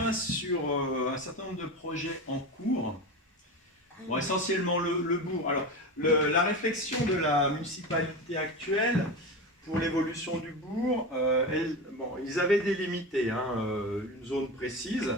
point sur un certain nombre de projets en cours. Bon, essentiellement le bourg. Alors, la réflexion de la municipalité actuelle pour l'évolution du bourg, bon, ils avaient délimité une zone précise.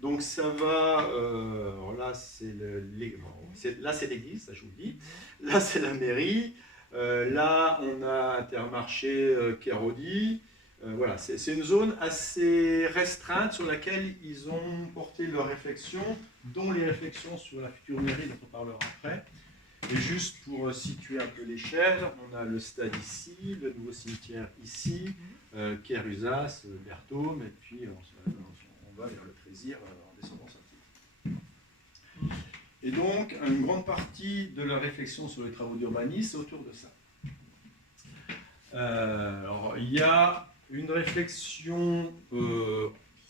Donc ça va, alors là c'est l'église, ça je vous le dis. Là c'est la mairie. Là on a Intermarché Kéraudy. Voilà, c'est une zone assez restreinte sur laquelle ils ont porté leurs réflexions, dont les réflexions sur la future mairie dont on parlera après. Et juste pour situer un peu l'échelle, on a le stade ici, le nouveau cimetière ici, Quai-Rusas, Berthaume, et puis on va vers le Trésir en descendant Saint-Yves. Et donc, une grande partie de la réflexion sur les travaux d'urbanisme, c'est autour de ça. Alors, il y a une réflexion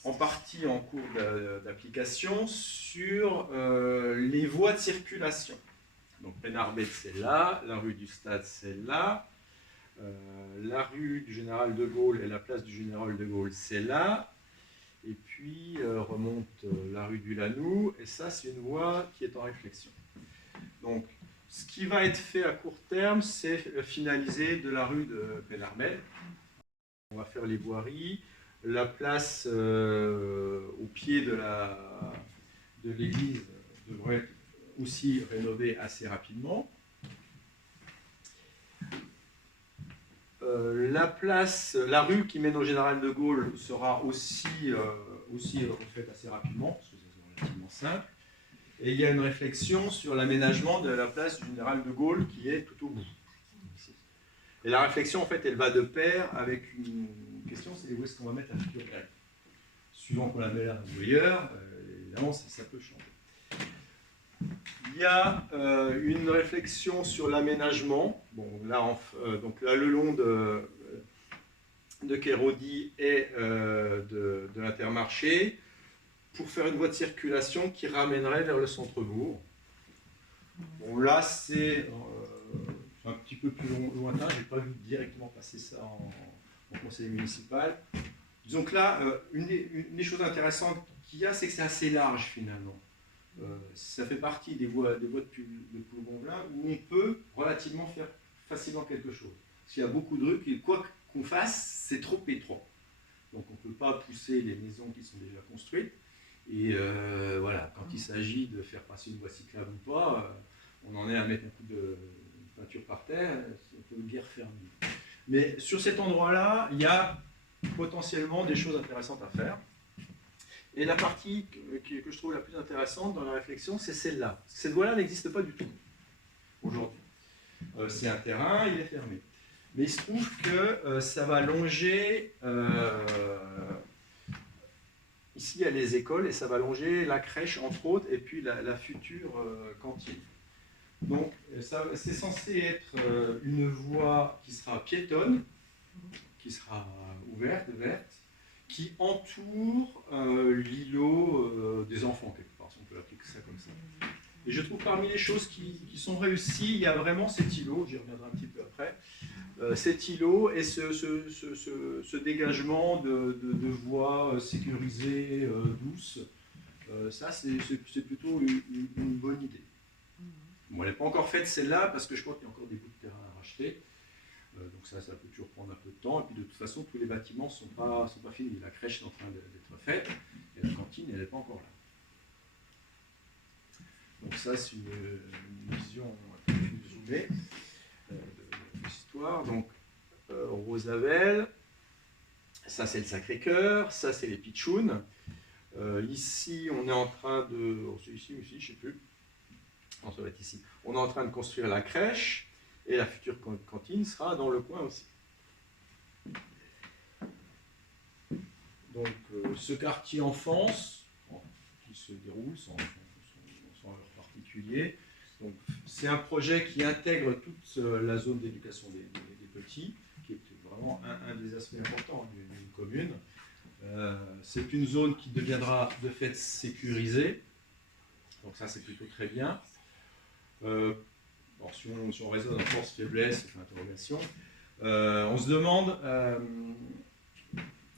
en partie en cours d'application sur les voies de circulation. Donc, Pénarbet, c'est là, la rue du Stade, c'est là, la rue du Général de Gaulle et la place du Général de Gaulle, c'est là, et puis remonte la rue du Lanoux, et ça, c'est une voie qui est en réflexion. Donc, ce qui va être fait à court terme, c'est finaliser de la rue de Pénarbet. On va faire les voiries, la place au pied de l'église devrait être aussi rénové assez rapidement. La rue qui mène au Général de Gaulle sera aussi refaite assez rapidement, parce que c'est relativement simple. Et il y a une réflexion sur l'aménagement de la place du Général de Gaulle qui est tout au bout. Et la réflexion, en fait, elle va de pair avec une question, c'est où est-ce qu'on va mettre la future grève. Suivant qu'on la met là ou ailleurs, évidemment, ça peut changer. Il y a une réflexion sur l'aménagement. Bon, donc là, le long de Kéraudy et de l'Intermarché, pour faire une voie de circulation qui ramènerait vers le centre-bourg. Bon, là, c'est un petit peu plus lointain. Je n'ai pas vu directement passer ça en conseil municipal. Disons que là, une des choses intéressantes qu'il y a, c'est que c'est assez large finalement. Ça fait partie des voies de Plougomblin où on peut relativement faire facilement quelque chose. Parce qu'il y a beaucoup de rues, et quoi qu'on fasse, c'est trop étroit. Donc on ne peut pas pousser les maisons qui sont déjà construites. Et voilà, quand il s'agit de faire passer une voie cyclable ou pas, on en est à mettre un coup de peinture par terre, on peut guère faire mieux. Mais sur cet endroit-là, il y a potentiellement des choses intéressantes à faire. Et la partie que je trouve la plus intéressante dans la réflexion, c'est celle-là. Cette voie-là n'existe pas du tout aujourd'hui. C'est un terrain, il est fermé. Mais il se trouve que ça va longer... ici, il y a les écoles et ça va longer la crèche, entre autres, et puis la future cantine. Donc, c'est censé être une voie qui sera piétonne, qui sera ouverte, verte, qui entoure l'îlot des enfants, quelque part, si on peut appliquer ça comme ça. Et je trouve parmi les choses qui sont réussies, il y a vraiment cet îlot, j'y reviendrai un petit peu après, cet îlot et ce dégagement de voies sécurisées, douces. Ça, c'est plutôt une bonne idée. Bon, elle n'est pas encore faite celle-là, parce que je crois qu'il y a encore des bouts de terrain à racheter. Donc ça peut toujours prendre un peu de temps. Et puis de toute façon, tous les bâtiments ne sont pas finis. La crèche est en train d'être faite, et la cantine, elle n'est pas encore là. Donc ça, c'est une vision plus zoomée de l'histoire. Donc, Rosavel, ça c'est le Sacré-Cœur, ça c'est les Pitchounes. Ici, on est en train de... Oh, c'est ici aussi, je ne sais plus. Non, ça va être ici. On est en train de construire la crèche, et la future cantine sera dans le coin aussi. Donc, ce quartier enfance, qui se déroule sans heure particulier, c'est un projet qui intègre toute la zone d'éducation des petits, qui est vraiment un des aspects importants d'une commune. C'est une zone qui deviendra de fait sécurisée, donc ça c'est plutôt très bien. Alors, si on raisonne en force, faiblesse, interrogation, on se demande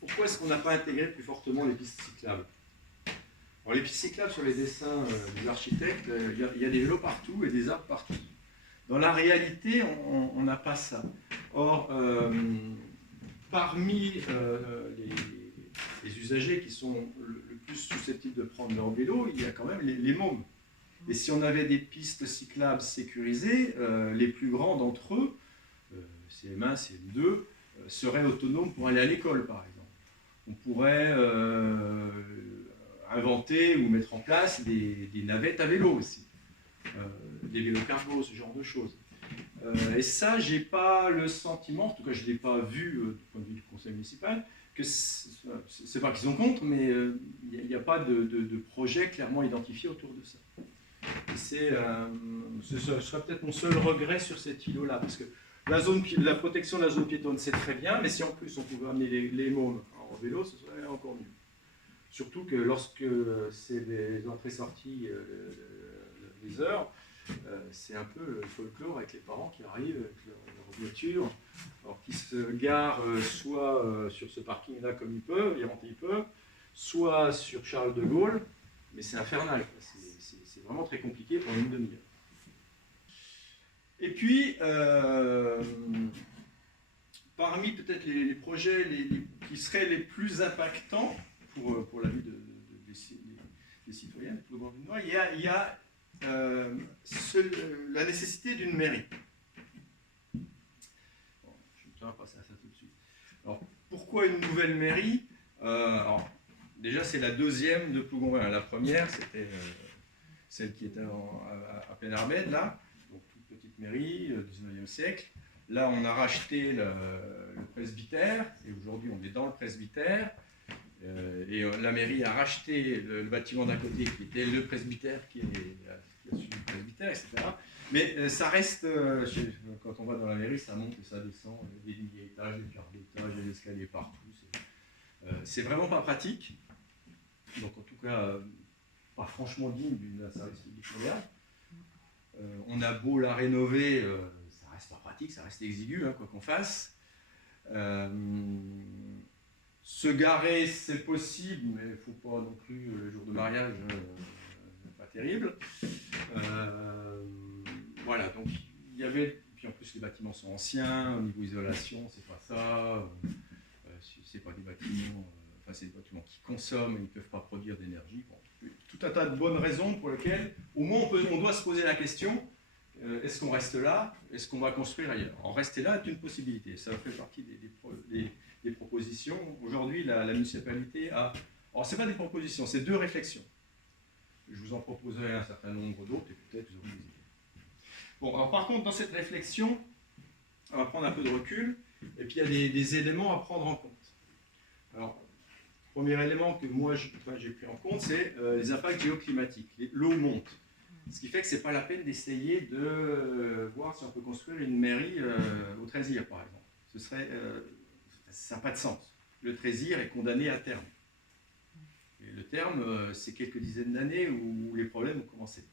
pourquoi est-ce qu'on n'a pas intégré plus fortement les pistes cyclables. Alors, les pistes cyclables sur les dessins des architectes, il y a des vélos partout et des arbres partout. Dans la réalité, on n'a pas ça. Or, parmi les usagers qui sont le plus susceptibles de prendre leur vélo, il y a quand même les mômes. Et si on avait des pistes cyclables sécurisées, les plus grands d'entre eux, CM1, CM2, seraient autonomes pour aller à l'école, par exemple. On pourrait inventer ou mettre en place des navettes à vélo aussi, des vélos cargo, ce genre de choses. Et ça, j'ai pas le sentiment, en tout cas je ne l'ai pas vu du point de vue du conseil municipal, que c'est pas qu'ils sont contre, mais il n'y a pas de projet clairement identifié autour de ça. Ce sera peut-être mon seul regret sur cet îlot-là, parce que la protection de la zone piétonne, c'est très bien, mais si en plus on pouvait amener les mômes en vélo, ce serait encore mieux. Surtout que lorsque c'est les entrées-sorties, les heures, c'est un peu le folklore avec les parents qui arrivent avec leur voiture, alors qui se garent soit sur ce parking-là comme ils peuvent, soit sur Charles de Gaulle, mais c'est infernal. C'est vraiment très compliqué pour une demi-heure. Et puis, parmi peut-être les projets qui seraient les plus impactants pour la vie des citoyens, il y a la nécessité d'une mairie. Bon, je vais passer à ça tout de suite. Alors, pourquoi une nouvelle mairie? Alors, déjà, c'est la deuxième de Plougonvelin. La première, c'était celle qui était à Plénarbed, là, donc toute petite mairie, 19e siècle. Là, on a racheté le presbytère, et aujourd'hui, on est dans le presbytère. Et la mairie a racheté le bâtiment d'à côté, qui était le presbytère, qui a suivi le presbytère, etc. Mais ça reste, quand on va dans la mairie, ça monte et ça descend, des milliers d'étages, des quarts d'étage, des escaliers partout. C'est vraiment pas pratique. Donc en tout cas, pas franchement digne d'un service public moderne. On a beau la rénover, ça reste pas pratique, ça reste exigu, hein, quoi qu'on fasse. Se garer, c'est possible, mais il ne faut pas non plus, le jour de mariage, pas terrible. Voilà, donc il y avait, puis en plus les bâtiments sont anciens, au niveau isolation, c'est pas ça, c'est pas des bâtiments, c'est des bâtiments qui consomment et ils ne peuvent pas produire d'énergie. Bon, tout un tas de bonnes raisons pour lesquelles, au moins, on doit se poser la question, est-ce qu'on reste là? Est-ce qu'on va construire ailleurs? En rester là est une possibilité, ça fait partie des propositions. Aujourd'hui, la municipalité a... Alors, ce n'est pas des propositions, c'est deux réflexions. Je vous en proposerai un certain nombre d'autres et peut-être vous aurez des idées. Bon, alors par contre, dans cette réflexion, on va prendre un peu de recul et puis il y a des éléments à prendre en compte. Alors, le premier élément que moi j'ai pris en compte, c'est les impacts géoclimatiques. L'eau monte. Ce qui fait que ce n'est pas la peine d'essayer de voir si on peut construire une mairie au Trézire, par exemple. Ce serait... ça n'a pas de sens. Le Trézire est condamné à terme. Et le terme, c'est quelques dizaines d'années où les problèmes ont commencé.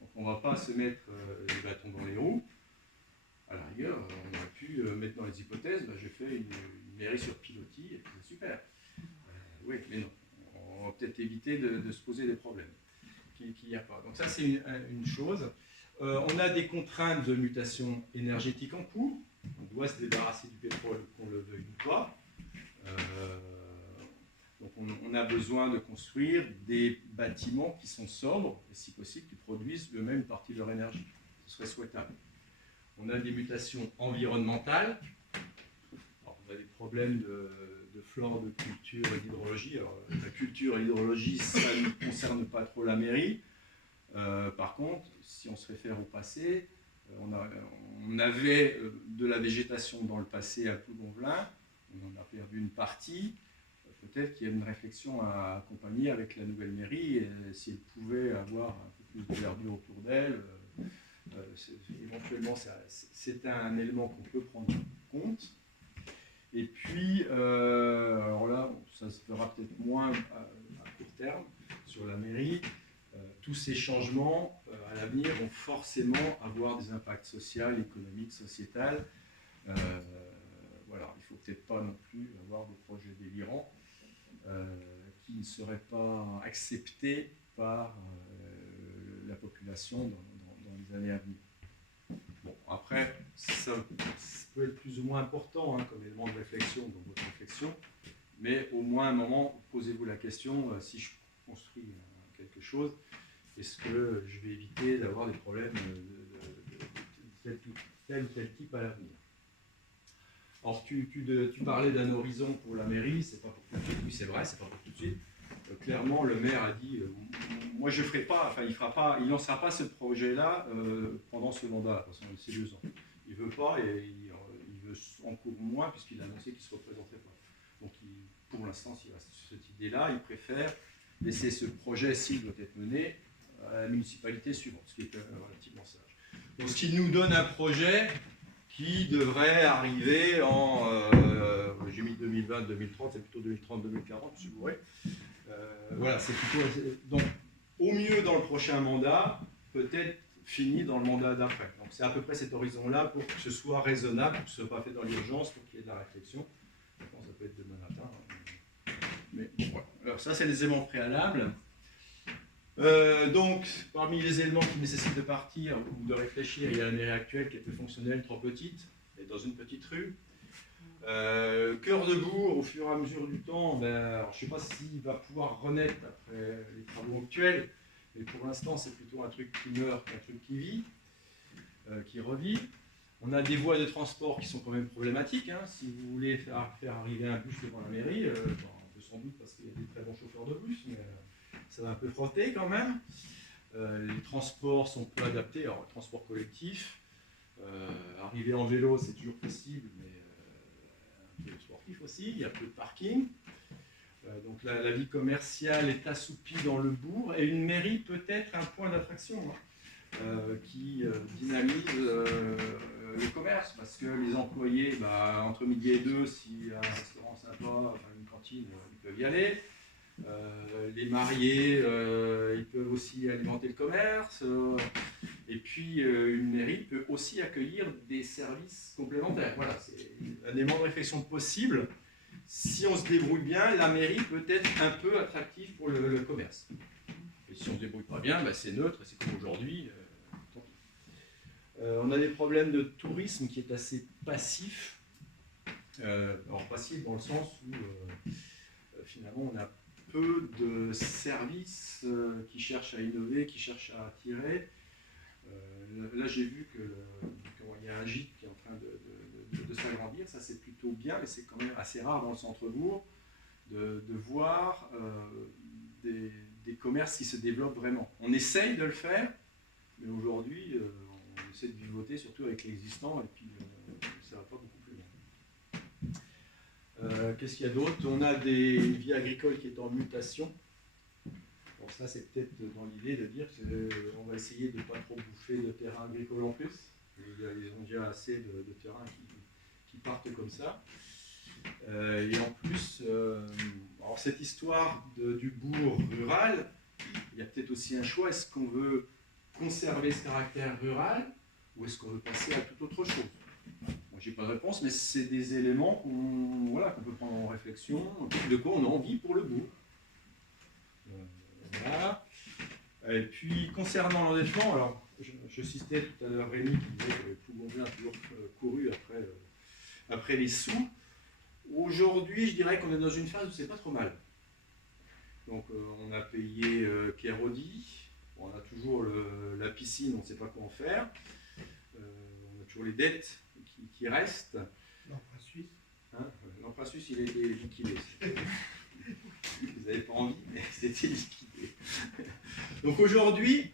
Donc on ne va pas se mettre les bâtons dans les roues. À la rigueur, on aurait pu mettre dans les hypothèses, j'ai fait une mairie sur pilotis, et c'est super. Oui, mais non. On va peut-être éviter de se poser des problèmes qu'il n'y a pas. Donc ça, c'est une chose. On a des contraintes de mutation énergétique en cours. On doit se débarrasser du pétrole, qu'on le veuille ou pas. Donc on a besoin de construire des bâtiments qui sont sobres, et si possible, qui produisent eux-mêmes une partie de leur énergie. Ce serait souhaitable. On a des mutations environnementales. Alors, on a des problèmes de flore, de culture et d'hydrologie. Alors, la culture et l'hydrologie, ça ne concerne pas trop la mairie. Par contre, si on se réfère au passé, on avait de la végétation dans le passé à Plougonvelin, on en a perdu une partie. Peut-être qu'il y a une réflexion à accompagner avec la nouvelle mairie, si elle pouvait avoir un peu plus de verdure autour d'elle. Éventuellement, c'est un élément qu'on peut prendre en compte. Et puis, alors là, ça se fera peut-être moins à court terme sur la mairie. Tous ces changements à l'avenir vont forcément avoir des impacts sociaux, économiques, sociétals. Voilà, il ne faut peut-être pas non plus avoir des projets délirants qui ne serait pas accepté par la population dans les années à venir. Bon, après, ça peut être plus ou moins important hein, comme élément de réflexion dans votre réflexion, mais au moins à un moment, posez-vous la question, si je construis quelque chose, est-ce que je vais éviter d'avoir des problèmes de tel ou tel type à l'avenir. Alors, tu parlais d'un horizon pour la mairie, c'est pas pour tout de suite. Oui, c'est vrai, c'est pas pour tout de suite. Clairement, le maire a dit, moi je ferai pas, enfin il lancera pas ce projet-là pendant ce mandat, de toute façon, c'est 2 ans. Il veut pas et il veut encore moins puisqu'il a annoncé qu'il ne se représenterait pas. Donc, pour l'instant, s'il reste sur cette idée-là, il préfère laisser ce projet, s'il doit être mené, à la municipalité suivante, ce qui est relativement sage. Donc, ce qui nous donne un projet qui devrait arriver en, j'ai mis 2020-2030, c'est plutôt 2030-2040, si vous voulez. Voilà, c'est plutôt, donc au mieux dans le prochain mandat, peut-être fini dans le mandat d'après. Donc c'est à peu près cet horizon-là pour que ce soit raisonnable, pour que ce ne soit pas fait dans l'urgence, pour qu'il y ait de la réflexion. Maintenant, ça peut être demain matin. Mais voilà. Alors ça, c'est les éléments préalables. Donc, parmi les éléments qui nécessitent de partir ou de réfléchir, il y a la mairie actuelle qui est peu fonctionnelle, trop petite, et dans une petite rue. Cœur de bourg, au fur et à mesure du temps, alors, je ne sais pas s'il va pouvoir renaître après les travaux actuels, mais pour l'instant, c'est plutôt un truc qui meurt qu'un truc qui vit, qui revit. On a des voies de transport qui sont quand même problématiques. Hein. Si vous voulez faire arriver un bus devant la mairie, on peut sans doute parce qu'il y a des très bons chauffeurs de bus, mais ça va un peu frotter quand même. Les transports sont peu adaptés. Alors, le transport collectif, arriver en vélo, c'est toujours possible, mais un peu sportif aussi. Il y a peu de parking. Donc la vie commerciale est assouplie dans le bourg et une mairie peut être un point d'attraction qui dynamise le commerce parce que les employés, entre midi et 2, s'il y a un restaurant sympa, enfin une cantine, ils peuvent y aller. Les mariés, ils peuvent aussi alimenter le commerce. Et puis, une mairie peut aussi accueillir des services complémentaires. Voilà, c'est un élément de réflexion possible. Si on se débrouille bien, la mairie peut être un peu attractive pour le commerce. Et si on ne se débrouille pas bien, c'est neutre, c'est comme aujourd'hui. Tant pis. On a des problèmes de tourisme qui est assez passif. Alors passif dans le sens où finalement on a peu de services qui cherchent à innover, qui cherchent à attirer. Là, j'ai vu qu'il y a un gîte qui est en train de s'agrandir. Ça, c'est plutôt bien, mais c'est quand même assez rare dans le centre-bourg de voir des commerces qui se développent vraiment. On essaye de le faire, mais aujourd'hui, on essaie de vivoter surtout avec l'existant, et puis ça ne va pas beaucoup plus loin. Qu'est-ce qu'il y a d'autre? On a une vie agricole qui est en mutation. Alors ça, c'est peut-être dans l'idée de dire qu'on va essayer de ne pas trop bouffer de terrain agricole en plus. Ils ont déjà assez de terrains qui partent comme ça. Et en plus, alors cette histoire du bourg rural, il y a peut-être aussi un choix. Est-ce qu'on veut conserver ce caractère rural ou est-ce qu'on veut passer à toute autre chose? Moi, j'ai pas de réponse, mais c'est des éléments qu'on peut prendre en réflexion. De quoi on a envie pour le bourg. Voilà. Et puis, concernant l'endettement, alors, je citais tout à l'heure Rémi qui disait que tout Bourgoin a toujours couru après les sous. Aujourd'hui, je dirais qu'on est dans une phase où c'est pas trop mal. Donc, on a payé Kérodi, on a toujours la piscine, on ne sait pas quoi en faire. On a toujours les dettes qui restent. L'emprunt suisse. Hein, l'emprunt suisse, il est liquidé. Vous n'avez pas envie, mais c'était liquidé. Donc aujourd'hui,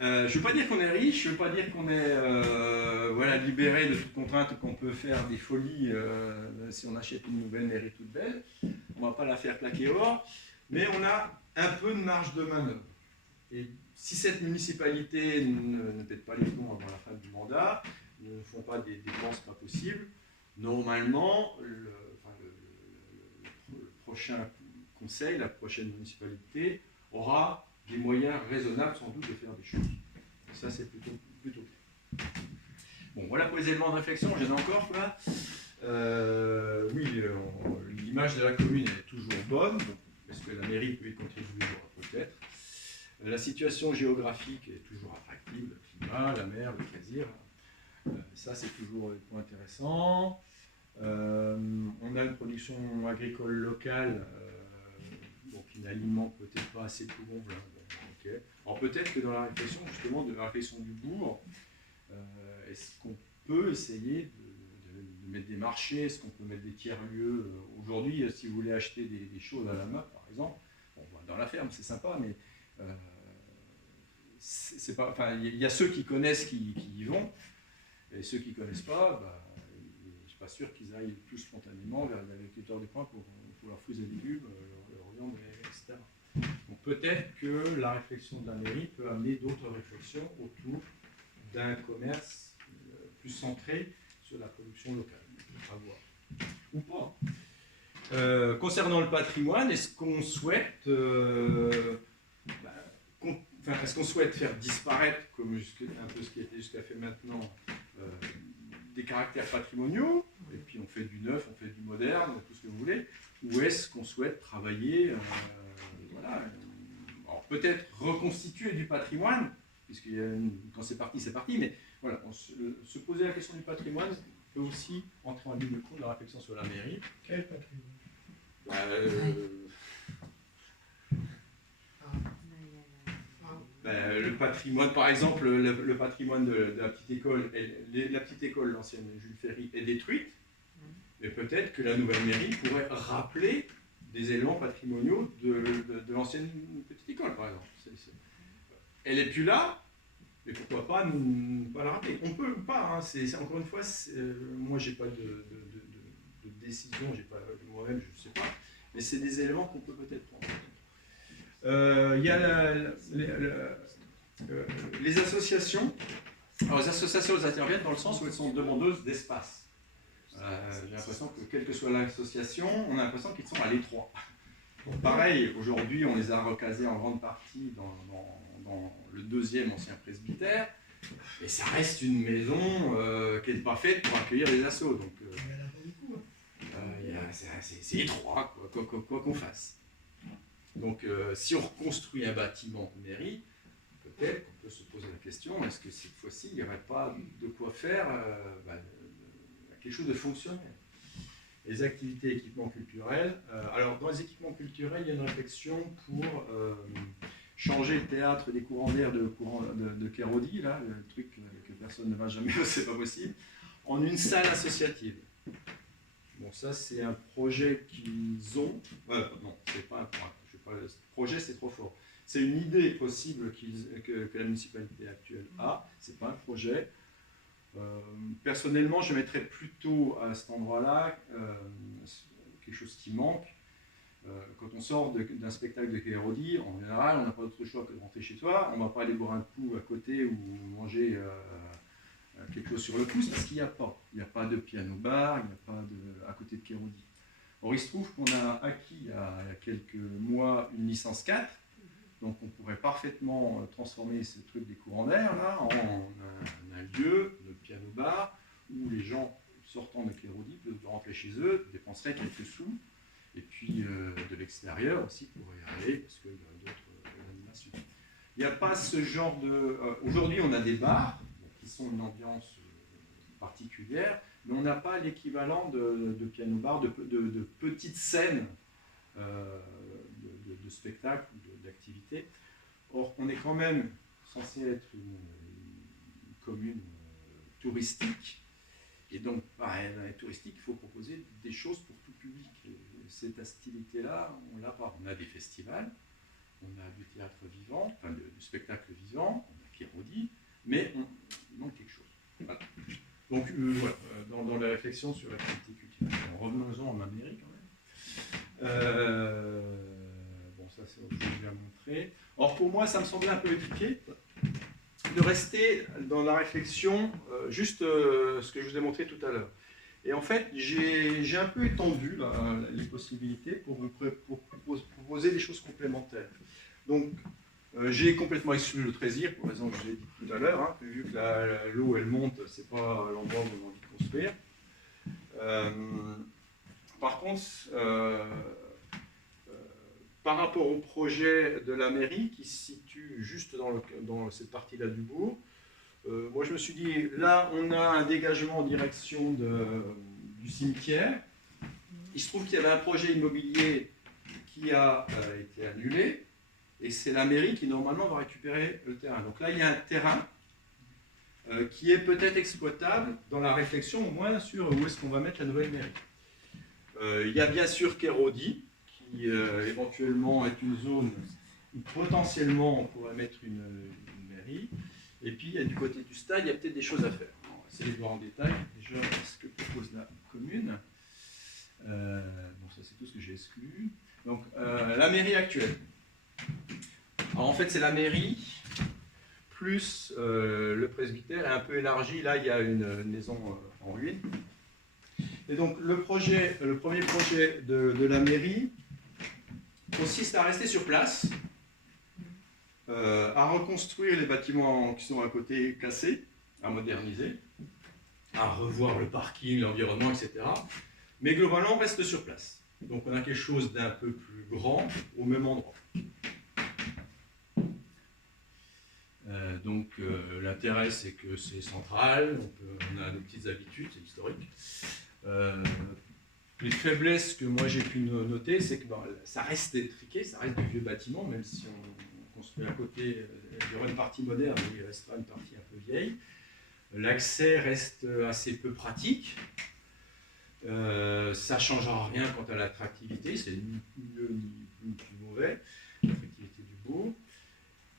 je ne veux pas dire qu'on est riche, je ne veux pas dire qu'on est libéré de toute contrainte, qu'on peut faire des folies si on achète une nouvelle mairie toute belle. On ne va pas la faire claquer or, mais on a un peu de marge de manœuvre. Et si cette municipalité ne pète pas les plombs avant la fin du mandat, ne font pas des dépenses pas possibles, normalement, le prochain conseil, la prochaine municipalité, aura des moyens raisonnables sans doute de faire des choses. Et ça, c'est plutôt bien. Bon, voilà pour les éléments de réflexion, j'en ai encore là. Oui, l'image de la commune est toujours bonne, Est-ce que la mairie peut y contribuer? Peut-être. La situation géographique est toujours attractive, le climat, la mer, le plaisir. Ça, c'est toujours un point intéressant. On a une production agricole locale, donc une alimente peut-être pas assez courante. Okay. Alors peut-être que dans la réflexion, justement, de la réflexion du bourg, est-ce qu'on peut essayer de mettre des marchés, est-ce qu'on peut mettre des tiers-lieux? Aujourd'hui, si vous voulez acheter des choses à la main, par exemple, bon, dans la ferme, c'est sympa, mais c'est pas, enfin, il y a ceux qui connaissent qui y vont, et ceux qui ne connaissent pas, bah, je ne suis pas sûr qu'ils aillent plus spontanément vers l'agriculteur du coin pour leurs fruits et légumes, leur viande, etc. Donc peut-être que la réflexion de la mairie peut amener d'autres réflexions autour d'un commerce plus centré sur la production locale. À voir. Ou pas. Concernant le patrimoine, est-ce qu'on souhaite, est-ce qu'on souhaite faire disparaître, comme un peu ce qui était jusqu'à fait maintenant, des caractères patrimoniaux, et puis on fait du neuf, on fait du moderne, tout ce que vous voulez, ou est-ce qu'on souhaite travailler, voilà, alors peut-être reconstituer du patrimoine, puisque quand c'est parti, mais voilà, se poser la question du patrimoine peut aussi entrer en ligne de compte de la réflexion sur la mairie. Quel patrimoine? Le patrimoine, par exemple, le patrimoine de la petite école, la petite école, l'ancienne Jules Ferry, est détruite, mais peut-être que la nouvelle mairie pourrait rappeler des éléments patrimoniaux de l'ancienne petite école, par exemple. Elle n'est plus là, mais pourquoi pas pas la rappeler? On peut ou pas, hein, encore une fois, moi j'ai pas de décision, moi-même je ne sais pas, mais c'est des éléments qu'on peut peut-être prendre. Il y a les associations. Alors les associations, elles interviennent dans le sens où elles sont demandeuses d'espace. J'ai l'impression que quelle que soit l'association, on a l'impression qu'ils sont à l'étroit. Bon, pareil, aujourd'hui, on les a recasés en grande partie dans le deuxième ancien presbytère, et ça reste une maison qui n'est pas faite pour accueillir les assos. Donc, c'est étroit, quoi qu'on fasse. Donc, si on reconstruit un bâtiment de mairie, peut-être qu'on peut se poser la question, est-ce que cette fois-ci, il n'y aurait pas de quoi faire quelque chose de fonctionnel? Les activités et équipements culturels. Alors, dans les équipements culturels, il y a une réflexion pour changer le théâtre des courants d'air de Kérodi, là, le truc que personne ne va jamais, c'est pas possible, en une salle associative. Bon, ça, c'est un projet qu'ils ont. Non, c'est pas un point. Le projet, c'est trop fort. C'est une idée possible que la municipalité actuelle a. C'est pas un projet. Personnellement, je mettrais plutôt à cet endroit-là quelque chose qui manque. Quand on sort d'un spectacle de Kérodi, en général, on n'a pas d'autre choix que de rentrer chez soi. On ne va pas aller boire un coup à côté ou manger quelque chose sur le pouce parce qu'il n'y a pas. Il n'y a pas de piano-bar, il n'y a pas à côté de Kérodi. Or, il se trouve qu'on a acquis il y a quelques mois une licence 4, donc on pourrait parfaitement transformer ce truc des courants d'air là en un lieu de piano-bar où les gens sortant de Kérodi peuvent rentrer chez eux, dépenseraient quelques sous, et puis de l'extérieur aussi pourraient y aller parce qu'il y a d'autres animations. Il n'y a pas ce genre de... Aujourd'hui, on a des bars qui sont une ambiance particulière, mais on n'a pas l'équivalent de piano-bar, de petites scènes de spectacles ou d'activités. Or, on est quand même censé être une commune touristique, et donc, dans les touristiques, il faut proposer des choses pour tout public. Et cette activité-là, on l'a pas. On a des festivals, on a du théâtre vivant, enfin du spectacle vivant, on a Kérodi, mais il manque quelque chose. Voilà. Donc, voilà, dans la réflexion sur l'activité culturelle. Revenons-en à ma mairie quand même. Bon, ça c'est autre chose que je viens montrer. Or, pour moi, ça me semblait un peu éduqué de rester dans la réflexion, juste ce que je vous ai montré tout à l'heure. Et en fait, j'ai un peu étendu là, les possibilités pour proposer des choses complémentaires. Donc, j'ai complètement exclu le Trésir, pour raison que je l'ai dit tout à l'heure, hein, vu que l'eau elle monte, c'est pas l'endroit où on a envie de construire. Par contre, par rapport au projet de la mairie qui se situe juste dans cette partie-là du bourg, moi je me suis dit, là on a un dégagement en direction du cimetière. Il se trouve qu'il y avait un projet immobilier qui a été annulé, et c'est la mairie qui normalement va récupérer le terrain. Donc là il y a un terrain qui est peut-être exploitable dans la réflexion, au moins sur où est-ce qu'on va mettre la nouvelle mairie. Il y a bien sûr Kérodi, qui éventuellement est une zone où potentiellement on pourrait mettre une mairie. Et puis il y a du côté du stade, il y a peut-être des choses à faire. On va essayer de voir en détail déjà ce que propose la commune. Bon, ça c'est tout ce que j'ai exclu. Donc la mairie actuelle. Alors en fait c'est la mairie plus le presbytère est un peu élargi. Là il y a une maison en ruine. Et donc le premier projet de la mairie consiste à rester sur place, à reconstruire les bâtiments qui sont à côté cassés, à moderniser, à revoir le parking, l'environnement, etc. Mais globalement, on reste sur place. Donc on a quelque chose d'un peu plus grand au même endroit. L'intérêt, c'est que c'est central, on a nos petites habitudes, c'est historique. Les faiblesses que moi j'ai pu noter, c'est que ça reste étriqué, ça reste du vieux bâtiment, même si on construit à côté, il y aura une partie moderne, mais il restera une partie un peu vieille. L'accès reste assez peu pratique. Ça ne changera rien quant à l'attractivité, c'est ni mieux ni plus mauvais, l'attractivité du bourg.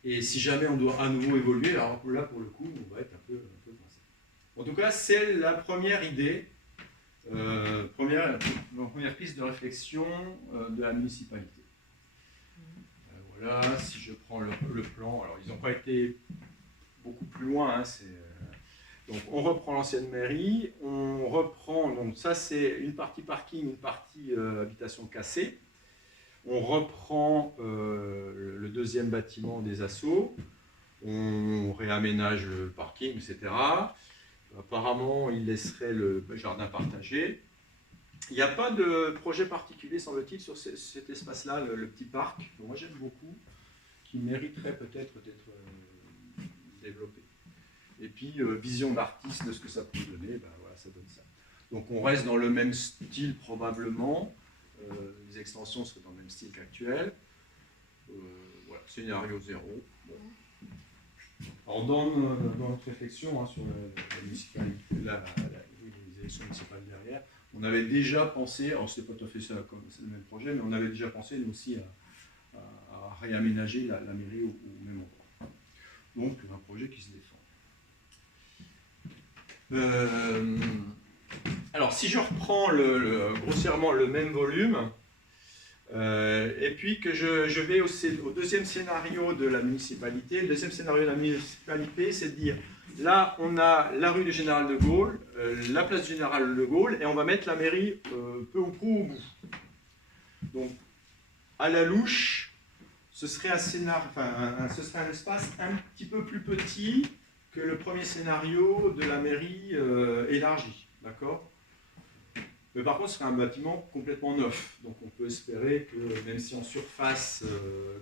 Et si jamais on doit à nouveau évoluer, alors là pour le coup, on va être un peu coincé. En tout cas, c'est la première idée, première piste de réflexion de la municipalité. Voilà, si je prends le plan, alors ils n'ont pas été beaucoup plus loin, hein, donc on reprend l'ancienne mairie, on reprend, donc ça c'est une partie parking, une partie habitation cassée. On reprend le deuxième bâtiment des assos, on réaménage le parking, etc. Apparemment, il laisserait le jardin partagé. Il n'y a pas de projet particulier, semble-t-il, sur cet espace-là, le petit parc, que moi j'aime beaucoup, qui mériterait peut-être d'être développé. Et puis, vision d'artiste de ce que ça peut donner, ben, voilà, ça donne ça. Donc on reste dans le même style probablement. Les extensions seraient dans le même style qu'actuel. Voilà, scénario 0. Bon. Alors dans notre réflexion hein, sur les élections municipales derrière, on avait déjà pensé, alors c'est pas tout à fait ça comme c'est le même projet, mais on avait déjà pensé nous aussi à réaménager la mairie au même endroit. Donc un projet qui se défend. Alors, si je reprends grossièrement le même volume, et puis que je vais au deuxième scénario de la municipalité, le deuxième scénario de la municipalité, c'est de dire, là, on a la rue du Général de Gaulle, la place du Général de Gaulle, et on va mettre la mairie peu ou prou au bout. Donc, à la louche, ce serait ce serait un espace un petit peu plus petit que le premier scénario de la mairie élargie. D'accord ? Mais par contre, ce serait un bâtiment complètement neuf. Donc on peut espérer que, même si en surface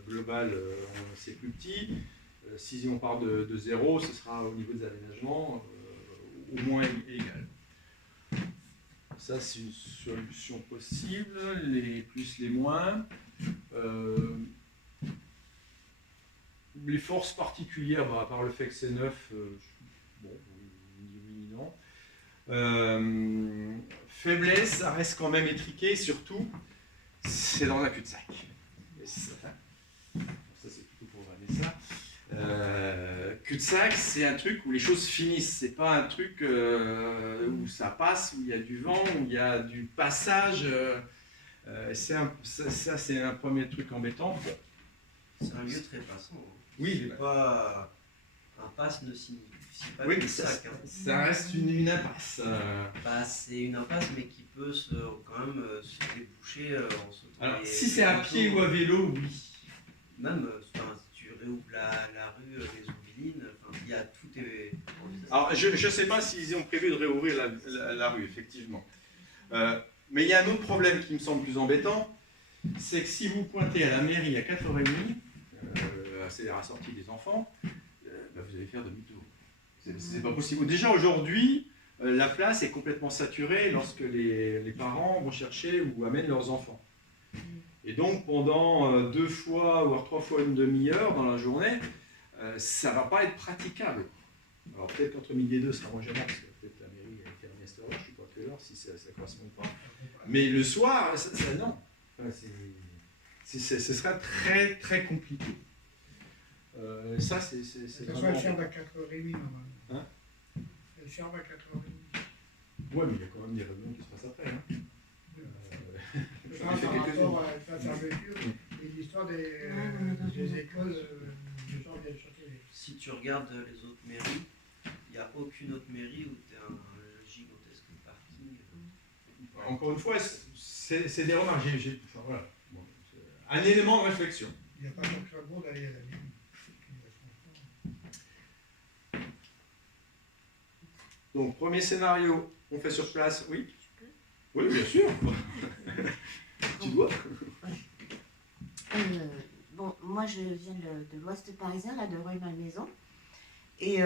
globale, c'est plus petit, si on part de zéro, ce sera au niveau des aménagements au moins égal. Ça, c'est une solution possible, les plus, les moins. Les forces particulières, à part le fait que c'est neuf, bon, oui, non. Faiblesse, ça reste quand même étriqué, surtout, c'est dans un cul-de-sac. Ça c'est plutôt pour Vanessa. Cul-de-sac, c'est un truc où les choses finissent. C'est pas un truc où ça passe, où il y a du vent, où il y a du passage. Ça, c'est un premier truc embêtant. C'est un lieu très passant. Oui, c'est pas un pass ne signifie pas oui, cul-de-sac. Ça reste une impasse. C'est une impasse, mais qui peut quand même se déboucher en sautant. Alors, si c'est à pied ou à vélo, oui. Même si tu réouvres la rue des Oubilines, il y a tout est. Alors, je ne sais pas s'ils ont prévu de réouvrir la rue, effectivement. Mais il y a un autre problème qui me semble plus embêtant, c'est que si vous pointez à la mairie à 4h30, c'est la sortie des enfants, vous allez faire demi-tour. C'est pas possible. Déjà aujourd'hui, la place est complètement saturée lorsque les parents vont chercher ou amènent leurs enfants. Et donc pendant 2 fois, voire 3 fois une demi-heure dans la journée, ça ne va pas être praticable. Alors peut-être qu'entre midi et 2, ça sera moins gênant, parce que peut-être la mairie est fermée à cette heure, je ne sais pas à quelle heure, si ça ne correspond pas. Mais le soir, ça non. Enfin, ce sera très très compliqué. Ça, c'est vraiment... Elle ferme à 4h30 normalement. Hein? Elle ferme à 4h30. Oui, mais il y a quand même des réunions qui se passent après. Hein. Par rapport à la fermeture et l'histoire des écoles, du genre de Châtelet. Si tu regardes les autres mairies, il n'y a aucune autre mairie où tu as un gigantesque parking. Encore une fois, c'est des remarques. Enfin, voilà. Bon, un élément de réflexion. Il n'y a pas tant bon d'aller à la mairie. Donc, premier scénario, on fait sur place, oui. Oui, bien sûr. Tu dois. Bon, moi je viens de l'ouest parisien, là, de Rueil-Malmaison. Et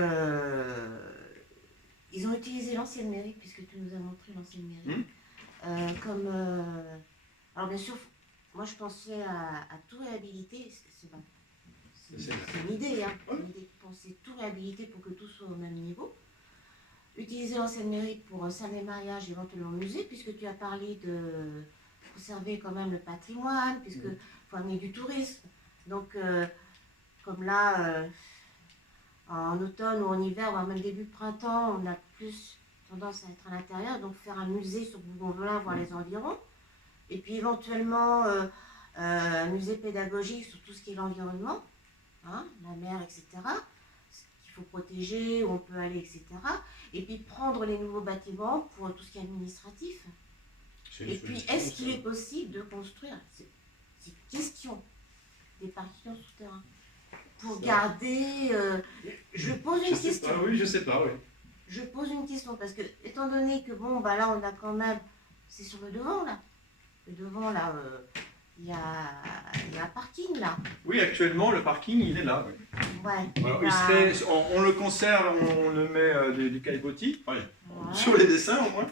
ils ont utilisé l'ancienne mairie, puisque tu nous as montré l'ancienne mairie. Alors bien sûr, moi je pensais à tout réhabiliter. C'est une idée, hein. Une idée de penser tout réhabiliter pour que tout soit au même niveau. Utiliser l'ancienne mairie pour salle des mariages, éventuellement musée, puisque tu as parlé de conserver quand même le patrimoine, puisqu'il faut amener du tourisme. Donc, comme là, en automne ou en hiver, voire même début de printemps, on a plus tendance à être à l'intérieur, donc faire un musée sur Bougon-Velin, voir les environs. Et puis éventuellement, un musée pédagogique sur tout ce qui est l'environnement, hein, la mer, etc., qu'il faut protéger, où on peut aller, etc. Et puis prendre les nouveaux bâtiments pour tout ce qui est administratif. Et puis, est-ce qu'il est possible de construire, c'est une question, des parkings souterrains pour garder... je pose une question. Oui, je sais pas, oui. Je pose une question, parce que, étant donné que, bon, bah là, on a quand même... C'est sur le devant, là. Le devant, là, il y a un parking, là. Oui, actuellement, le parking, il est là, oui. Ouais. Alors, on le conserve, on le met du caillebotis, sur les dessins au moins.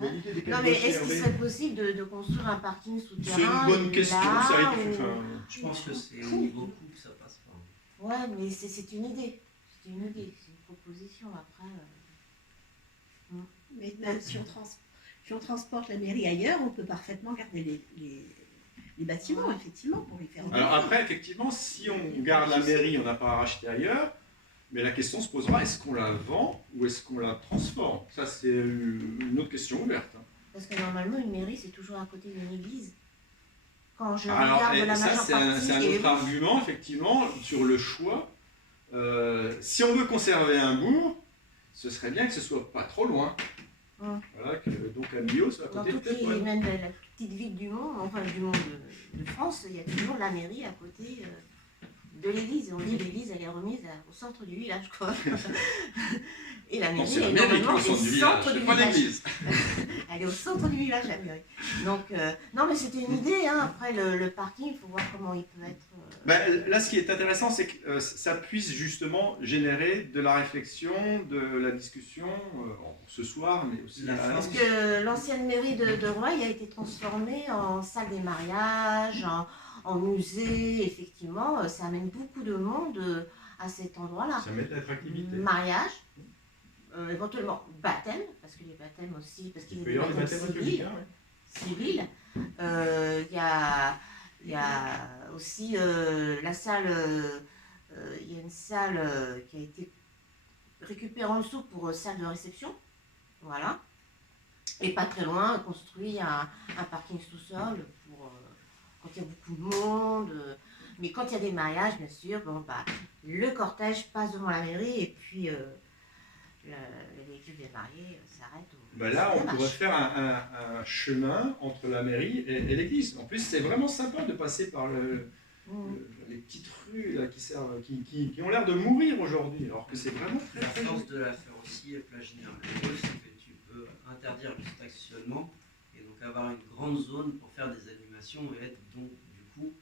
Ouais. Non, mais est-ce qu'il serait possible de construire un parking souterrain? C'est une bonne question, là, ça Je pense que c'est au niveau coût que ça passe pas. Ouais, mais c'est une idée. C'est une idée, c'est une proposition. Après. Mais même si on transporte la mairie ailleurs, on peut parfaitement garder les bâtiments, effectivement, pour les faire. Alors après, effectivement, si on garde la mairie, on n'a pas à racheter ailleurs. Mais la question se posera, est-ce qu'on la vend ou est-ce qu'on la transforme? Ça, c'est une autre question ouverte. Hein. Parce que normalement, une mairie, c'est toujours à côté d'une église. Quand je Alors, regarde la ça, majeure partie... c'est un autre argument, effectivement, sur le choix. Si on veut conserver un bourg, ce serait bien que ce soit pas trop loin. Voilà, que donc à Millau soit à côté. Dans toutes les, même la petite ville du monde, enfin du monde de France, il y a toujours la mairie à côté de l'église. On dit l'église, elle est remise au centre du village, quoi. Et la mairie est normalement au centre du village. Elle est au centre du village, la mairie. Donc, non, mais c'était une idée. Hein. Après, le parking, il faut voir comment il peut être. Là, ce qui est intéressant, c'est que ça puisse justement générer de la réflexion, de la discussion ce soir, mais aussi parce que l'ancienne mairie de Roye a été transformée en salle des mariages, en musée. Effectivement, ça amène beaucoup de monde à cet endroit-là. Ça met de l'attractivité. Mariage. Éventuellement baptême, parce que les baptêmes aussi, parce qu'il y a des baptêmes civils. Il y a aussi la salle, il y a une salle qui a été récupérée en dessous pour salle de réception, voilà. Et pas très loin, construit un parking sous-sol pour quand il y a beaucoup de monde. Mais quand il y a des mariages, bien sûr, bon, bah, le cortège passe devant la mairie et puis les véhicules des mariés s'arrêtent. Là, on pourrait faire un chemin entre la mairie et l'église. En plus, c'est vraiment sympa de passer par les petites rues là, qui ont l'air de mourir aujourd'hui, alors que c'est vraiment très La force de la faire aussi, plage générale, c'est que tu peux interdire le stationnement et donc avoir une grande zone pour faire des animations et être donc du coup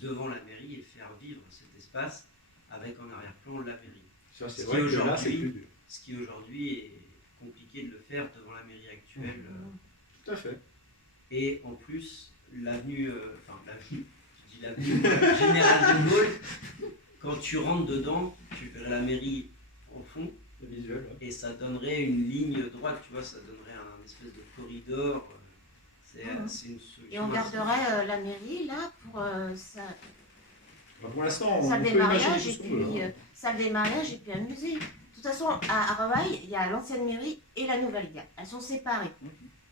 devant la mairie et faire vivre cet espace avec en arrière-plan la mairie. Ça, c'est vrai que là, c'est plus dur. Ce qui aujourd'hui est compliqué de le faire devant la mairie actuelle. Tout à fait. Et en plus, l'avenue, je dis l'avenue Général de Gaulle, quand tu rentres dedans, tu verrais la mairie au fond, Le visuel, ouais. et ça donnerait une ligne droite, tu vois, ça donnerait un espèce de corridor. C'est une solution. Et on garderait la mairie là pour ça. Pour l'instant, on Salle peut des imaginer mariages tout et ce qu'on puis veut, hein. salle des mariages et puis un musée. De toute façon, à Rouaille, il y a l'ancienne mairie et la nouvelle gare. Elles sont séparées.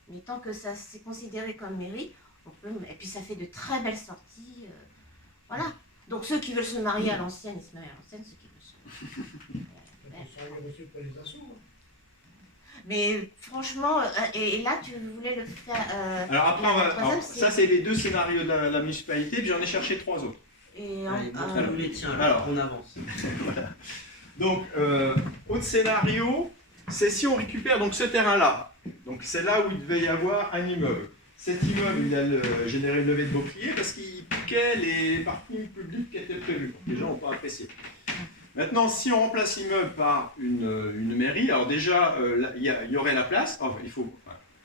Mais tant que ça c'est considéré comme mairie, on peut. Et puis ça fait de très belles sorties. Voilà. Donc ceux qui veulent se marier à l'ancienne, ils se marient à l'ancienne. Ceux qui veulent se. Ça serait reçu pour les assos. Mais franchement, et là tu voulais le faire. Alors après, la troisième, alors, ça c'est les 2 scénarios de la municipalité, puis j'en ai cherché 3 autres. Et Allez, montre-nous les tiens, alors. on avance. Voilà. Donc, autre scénario, c'est si on récupère donc ce terrain-là. Donc c'est là où il devait y avoir un immeuble. Cet immeuble, il a généré une levée de bouclier parce qu'il piquait les parkings publics qui étaient prévus. Donc les gens n'ont pas apprécié. Maintenant, si on remplace l'immeuble par une mairie, alors déjà, il y aurait la place. Enfin,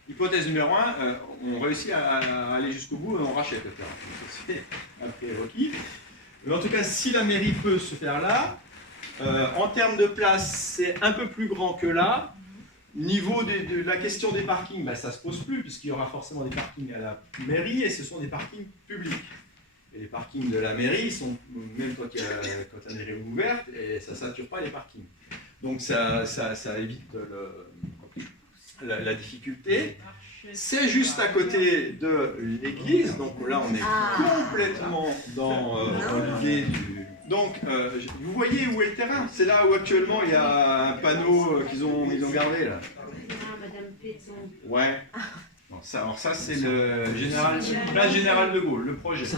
hypothèse numéro 1, on réussit à aller jusqu'au bout et on rachète le terrain. C'est un prérequis. Mais en tout cas, si la mairie peut se faire là, en termes de place, c'est un peu plus grand que là. Niveau de la question des parkings, ça ne se pose plus, puisqu'il y aura forcément des parkings à la mairie, et ce sont des parkings publics. Et les parkings de la mairie, ils sont, même quand la mairie est ouverte, et ça ne sature pas les parkings. Donc ça évite la difficulté. C'est juste à côté de l'église, donc là on est complètement dans l'idée du... Donc, vous voyez où est le terrain? C'est là où actuellement il y a un panneau qu'ils ont gardé là. Ouais. Bon, alors ça c'est le place Général de Gaulle, le projet. Je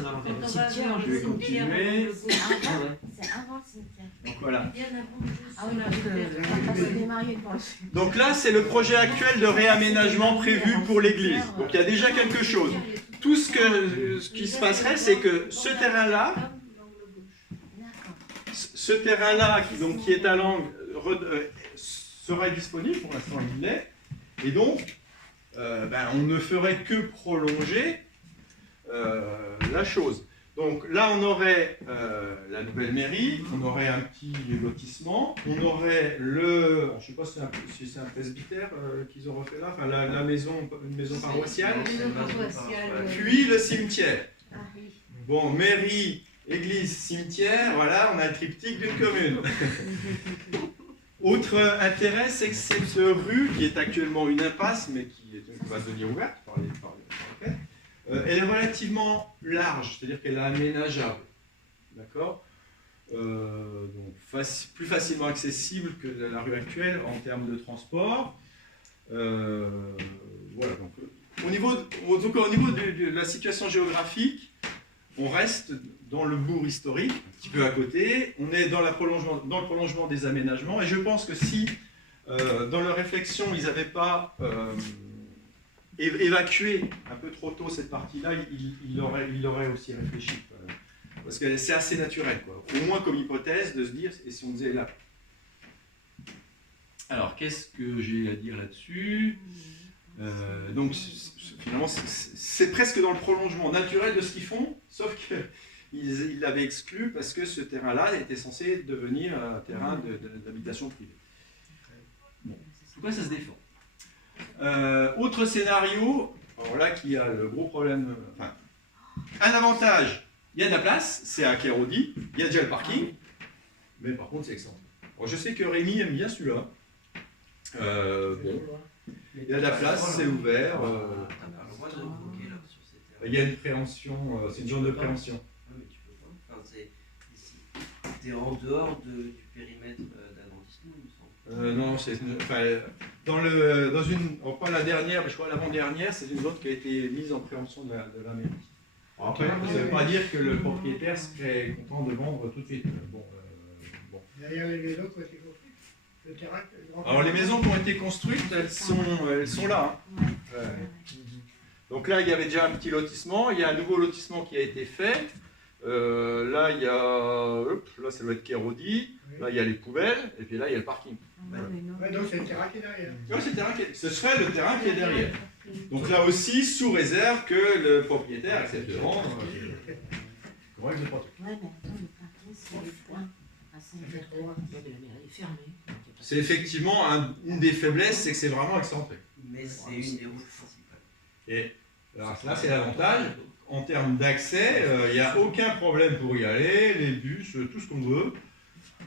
vais continuer. C'est avant le cimetière. Donc voilà. Ah oui, parce que c'est des mariés quoi. Donc là c'est le projet actuel de réaménagement prévu pour l'église. Donc il y a déjà quelque chose. Tout ce qui se passerait, c'est que ce terrain-là, qui est à l'angle, serait disponible, pour l'instant il l'est, et donc on ne ferait que prolonger la chose. Donc là on aurait la nouvelle mairie, on aurait un petit lotissement, on aurait je ne sais pas si c'est un presbytère qu'ils ont refait là, enfin une maison paroissiale, puis le cimetière. Bon, mairie, église, cimetière, voilà, on a le triptyque d'une commune. Autre intérêt, c'est que cette rue, qui est actuellement une impasse, mais qui va devenir ouverte par les fêtes, elle est relativement large, c'est-à-dire qu'elle est aménageable. D'accord, donc plus facilement accessible que la rue actuelle en termes de transport. Voilà, donc, au niveau de la situation géographique, on reste dans le bourg historique, un petit peu à côté, on est dans le prolongement des aménagements, et je pense que si, dans leur réflexion, ils n'avaient pas évacué un peu trop tôt cette partie-là, ils l'auraient aussi réfléchi. Parce que c'est assez naturel, quoi. Au moins comme hypothèse, de se dire, et si on disait là. Alors, qu'est-ce que j'ai à dire là-dessus? Donc, finalement, c'est presque dans le prolongement naturel de ce qu'ils font, sauf qu'ils l'avaient exclu parce que ce terrain-là était censé devenir un terrain d'habitation privée. Bon, en tout cas, ça se défend. Autre scénario, alors là, qui a le gros problème, enfin, un avantage, il y a de la place, c'est à Kérodi, il y a déjà le parking, mais par contre, c'est excentré. Alors, je sais que Rémi aime bien celui-là. Bon. Il y a de la place, c'est ouvert. Il y a une préhension, c'est une zone de préhension. Non, mais tu peux pas. Enfin, t'es en dehors du périmètre d'agrandissement, il me semble. Non, c'est dans une, pas la dernière, mais je crois l'avant-dernière, c'est une zone qui a été mise en préhension de la mairie. Alors après, ça ne veut pas dire que le propriétaire serait content de vendre tout de suite. Bon. Derrière les maisons qui ont été construites. Le terrain, Alors les maisons qui ont été construites, elles sont là. Hein. Donc là, il y avait déjà un petit lotissement. Il y a un nouveau lotissement qui a été fait. Là, il y a... là, ça doit être Kérodi. Là, il y a les poubelles. Et puis là, il y a le parking. Ouais, mais non. Ouais, donc c'est le terrain qui est derrière. Ouais, c'est le terrain ce serait le terrain qui est derrière. Donc là aussi, sous réserve que le propriétaire accepte de vendre. Comment il ne pas tout. Ouais, mais attends, le parking, c'est le point. Ah, c'est Ça fait trop loin. La mairie est fermée. C'est effectivement une des faiblesses, c'est que c'est vraiment excentré. Mais c'est une des routes principales. Et alors là, c'est l'avantage. En termes d'accès, il n'y a aucun problème pour y aller, les bus, tout ce qu'on veut.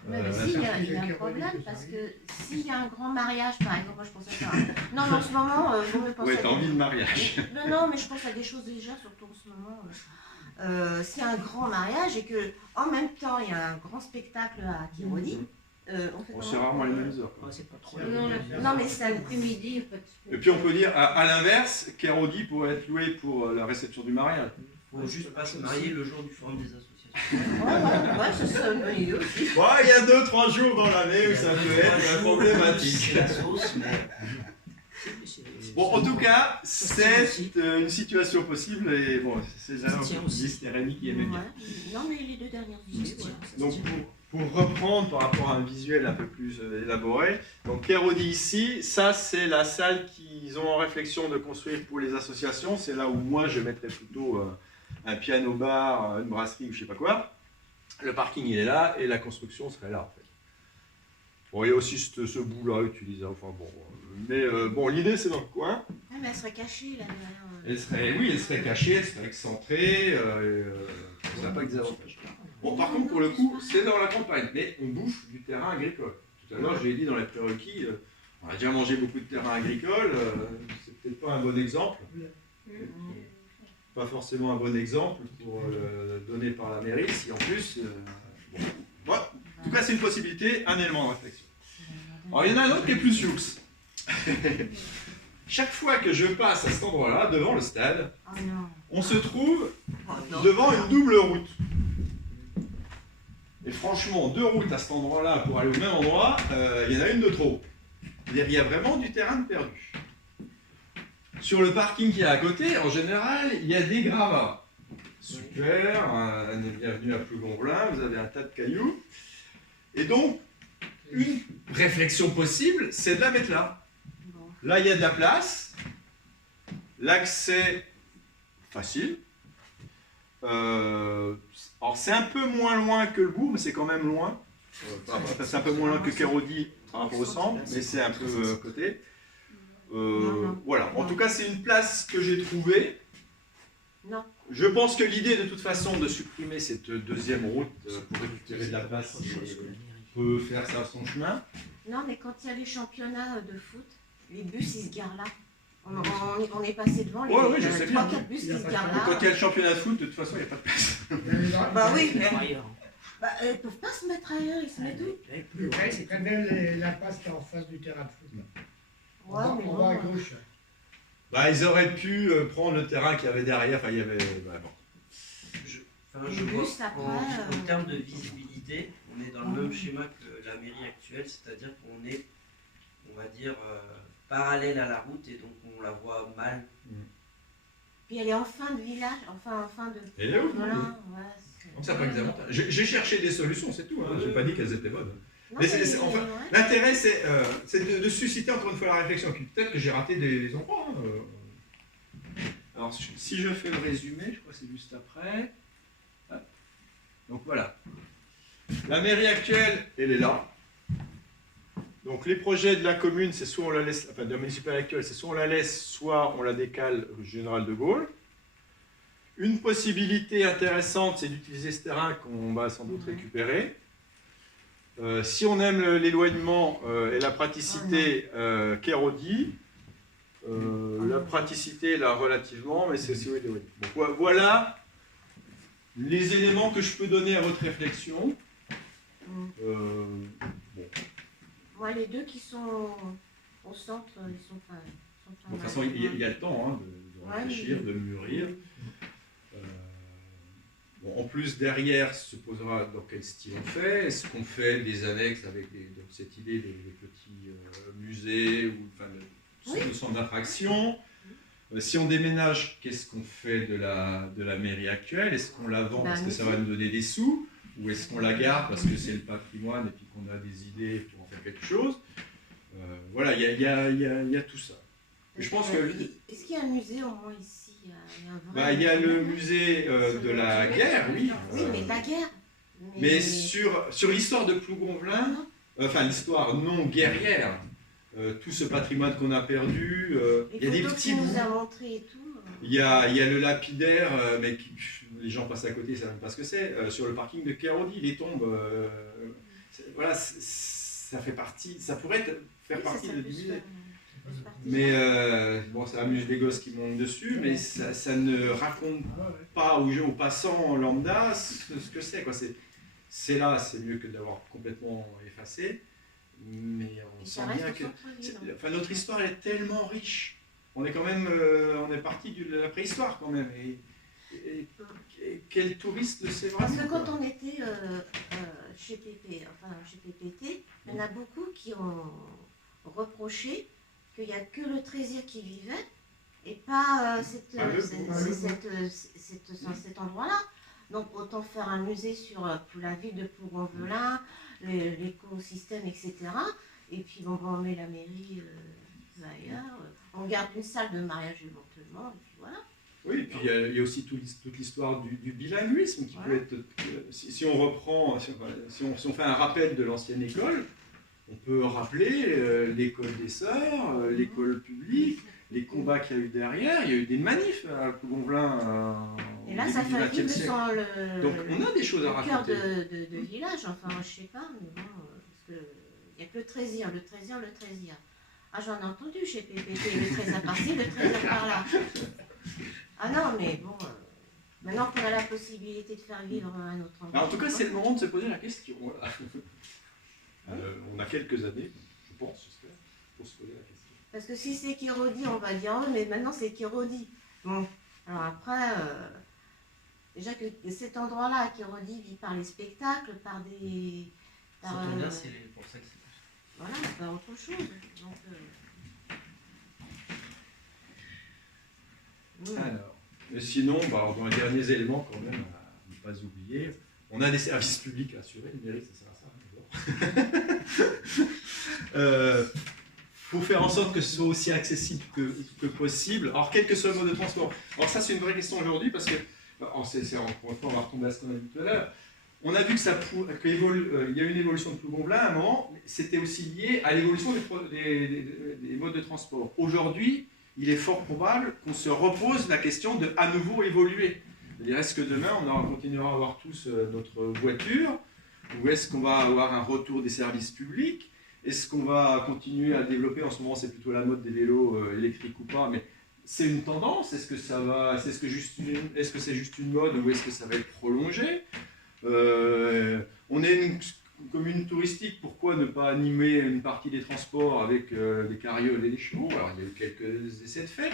Ouais, mais si, il y a un problème parce que s'il y a un grand mariage, par exemple, moi je pense à ça. Non, mais en ce moment, vous me pensez. Ouais, t'as envie de mariage. Non, mais je pense à des choses déjà, surtout en ce moment. S'il y a un grand mariage et que en même temps il y a un grand spectacle à Kérodi, on fait On comment? c'est rarement les mêmes heures. Oh, c'est pas trop. Non, mais c'est l'après-midi. Et puis on peut dire, à l'inverse, Kérodi pourrait être loué pour la réception du mariage. Faut juste pas se marier le jour du forum des associations. Ouais, ça serait une bonne idée aussi. Ouais, il y a 2-3 jours dans l'année où ça peut être problématique. C'est la sauce, mais Bon, en tout cas, c'est une situation possible et bon, c'est Ça tient aussi. c'était Rémi qui aimait bien. Ouais. Non, mais les deux dernières idées, voilà. Donc pour reprendre par rapport à un visuel un peu plus élaboré, donc Kérodi ici, ça c'est la salle qu'ils ont en réflexion de construire pour les associations, c'est là où moi je mettrais plutôt un piano-bar, une brasserie ou je sais pas quoi. Le parking il est là et la construction serait là en fait. Bon, il y a aussi ce bout-là utilisé, enfin bon. Mais bon, l'idée c'est dans le coin. Ouais, mais elle serait cachée là derrière. Elle serait cachée, elle serait excentrée, ça n'a pas que des avantages. Bon, par contre, pour le coup, c'est dans la campagne, mais on bouffe du terrain agricole. Tout à l'heure, j'ai dit dans les prérequis, on a déjà mangé beaucoup de terrain agricole, c'est peut-être pas un bon exemple. Pas forcément un bon exemple pour donné par la mairie, si en plus. Bon. Voilà. En tout cas, c'est une possibilité, un élément de réflexion. Alors, il y en a un autre qui est plus sioux. Chaque fois que je passe à cet endroit-là, devant le stade, Oh non. on se trouve Oh, non. devant une double route. Et franchement, 2 routes à cet endroit-là pour aller au même endroit, il y en a une de trop. C'est-à-dire qu'il y a vraiment du terrain de perdu. Sur le parking qui est à côté, en général, il y a des gravats. Super, bienvenue à Plougonvelin, vous avez un tas de cailloux. Et donc, une réflexion possible, c'est de la mettre là. Bon. Là, il y a de la place. L'accès, facile. Alors, c'est un peu moins loin que le bourg, mais c'est quand même loin. C'est un peu moins loin que Kérodi par rapport au centre, mais c'est un peu à côté. Voilà. En tout cas, c'est une place que j'ai trouvée. Non. Je pense que l'idée, de toute façon, de supprimer cette deuxième route pour récupérer de la place, peut faire ça à son chemin. Non, mais quand il y a les championnats de foot, les bus ils se garent là. On est passé devant les Ouais, je sais bien. 3-4 bus qui se garent Et quand là. il y a le championnat de foot, de toute façon, il n'y a pas de place. Bah oui, Ailleurs. bah, ils peuvent pas se mettre ailleurs, ils se mettent où? Plus loin, c'est Ils prennent même l'impasse qui est en face du terrain de foot. Ouais, mais On va à bon. gauche. Bah, ils auraient pu prendre le terrain qu'il y avait derrière. Enfin, il y avait. Bah, bon. Enfin, Les je vois, bus, après, en termes de visibilité, on est dans le même schéma que la mairie actuelle, c'est-à-dire qu'on est, on va dire, parallèle à la route et donc on la voit mal. Puis elle est en fin de village, en fin de. Elle est où? Voilà, ouais. Donc ça n'a pas que des avantages. J'ai cherché des solutions, c'est tout. Hein. J'ai pas dit qu'elles étaient bonnes. Non, Mais enfin, ouais. l'intérêt, c'est de susciter encore une fois la réflexion. Puis peut-être que j'ai raté des endroits. Hein. Alors, si je fais le résumé, je crois que c'est juste après. Hop. Donc voilà. La mairie actuelle, elle est là. Donc les projets de la commune, c'est soit on la laisse, enfin de la municipalité actuelle, c'est soit on la laisse, soit on la décale au Général de Gaulle. Une possibilité intéressante, c'est d'utiliser ce terrain qu'on va sans doute récupérer. Si on aime l'éloignement et la praticité, Kérodi, la praticité là relativement, mais c'est aussi l'éloignement. Donc voilà les éléments que je peux donner à votre réflexion. Bon. Moi, les deux qui sont au centre, ils sont pas. De toute façon, il y a le temps hein, de réfléchir, de mûrir. Bon, en plus, derrière se posera dans quel style on fait. Est-ce qu'on fait des annexes avec donc cette idée des petits musées ou enfin, le centre d'attraction? Si on déménage, qu'est-ce qu'on fait de la mairie actuelle? Est-ce qu'on la vend parce que ça va nous donner des sous? Ou est-ce qu'on la garde parce que c'est le patrimoine et puis qu'on a des idées pour en faire quelque chose? Voilà, il y a tout ça. Je pense que... Est-ce qu'il y a un musée au moins ici? Il y a le musée de la guerre, oui. Oui, mais de la guerre. Mais sur l'histoire de Plougonvelin, enfin l'histoire non guerrière, tout ce patrimoine qu'on a perdu, il y a des petits bouts. nous a montré et tout. Il y a le lapidaire, mais les gens passent à côté, ils ne savent même pas ce que c'est, sur le parking de Kérodi, les tombes. Voilà, ça fait partie, ça pourrait faire partie du musée. Mais bon, ça amuse les gosses qui montent dessus, mais ça ne raconte pas aux gens, aux passants lambda ce que c'est. C'est là, c'est mieux que d'avoir complètement effacé. Mais on sent bien que enfin, notre histoire est tellement riche. On est quand même, on est parti de la préhistoire quand même. Et quel touriste le sait vraiment? Parce que quand on était chez PPT, il y en a beaucoup qui ont reproché qu'il n'y a que le Trésier qui vivait et pas cet endroit-là. Donc autant faire un musée sur la ville de Plougonvelin, l'écosystème, etc. Et puis bon, on met la mairie ailleurs. On garde une salle de mariage éventuellement, et puis voilà. Oui, et puis il y a aussi toute l'histoire du bilinguisme qui peut être... Si on reprend, si on fait un rappel de l'ancienne école, on peut rappeler l'école des sœurs, l'école publique, les combats qu'il y a eu derrière. Il y a eu des manifs à Plougonvelin. Et là, ça fait vivre sans le... Donc on a des choses à raconter. Le cœur de village, enfin, je sais pas, mais bon, parce que il n'y a que le Trésier. Ah, j'en ai entendu chez PPT, le Trésier par-ci, le Trésier par-là. Ah non, mais bon, maintenant qu'on a la possibilité de faire vivre un autre endroit. En tout cas, c'est le moment de se poser la question. Voilà. On a quelques années, je pense, j'espère, pour se poser la question. Parce que si c'est Kérodi, on va dire, oh, mais maintenant c'est Kérodi. Bon, alors après, déjà que cet endroit-là, Kérodi, vit par les spectacles, par des... Ça tombe bien, c'est pour ça que c'est... Voilà, par autre chose. Donc, Alors, sinon, dans les derniers éléments, quand même, à ne pas oublier, on a des services publics à assurer, le mairie, ça sert à ça. Faut faire en sorte que ce soit aussi accessible que possible. Alors, quel que soit le mode de transport. Alors ça, c'est une vraie question aujourd'hui, parce que, encore une fois, on va retomber à ce qu'on a dit tout à l'heure. On a vu qu'il y a eu une évolution de Plougonvelin à un moment, mais c'était aussi lié à l'évolution des modes de transport. Aujourd'hui, il est fort probable qu'on se repose la question de à nouveau évoluer. C'est-à-dire, est-ce que demain, on continuera à avoir tous notre voiture, ou est-ce qu'on va avoir un retour des services publics? Est-ce qu'on va continuer à développer? En ce moment, c'est plutôt la mode des vélos électriques ou pas, mais c'est une tendance. Est-ce que c'est juste une mode, ou est-ce que ça va être prolongé? On est une commune touristique, pourquoi ne pas animer une partie des transports avec des carrioles et des chevaux? Alors il y a eu quelques essais de fait,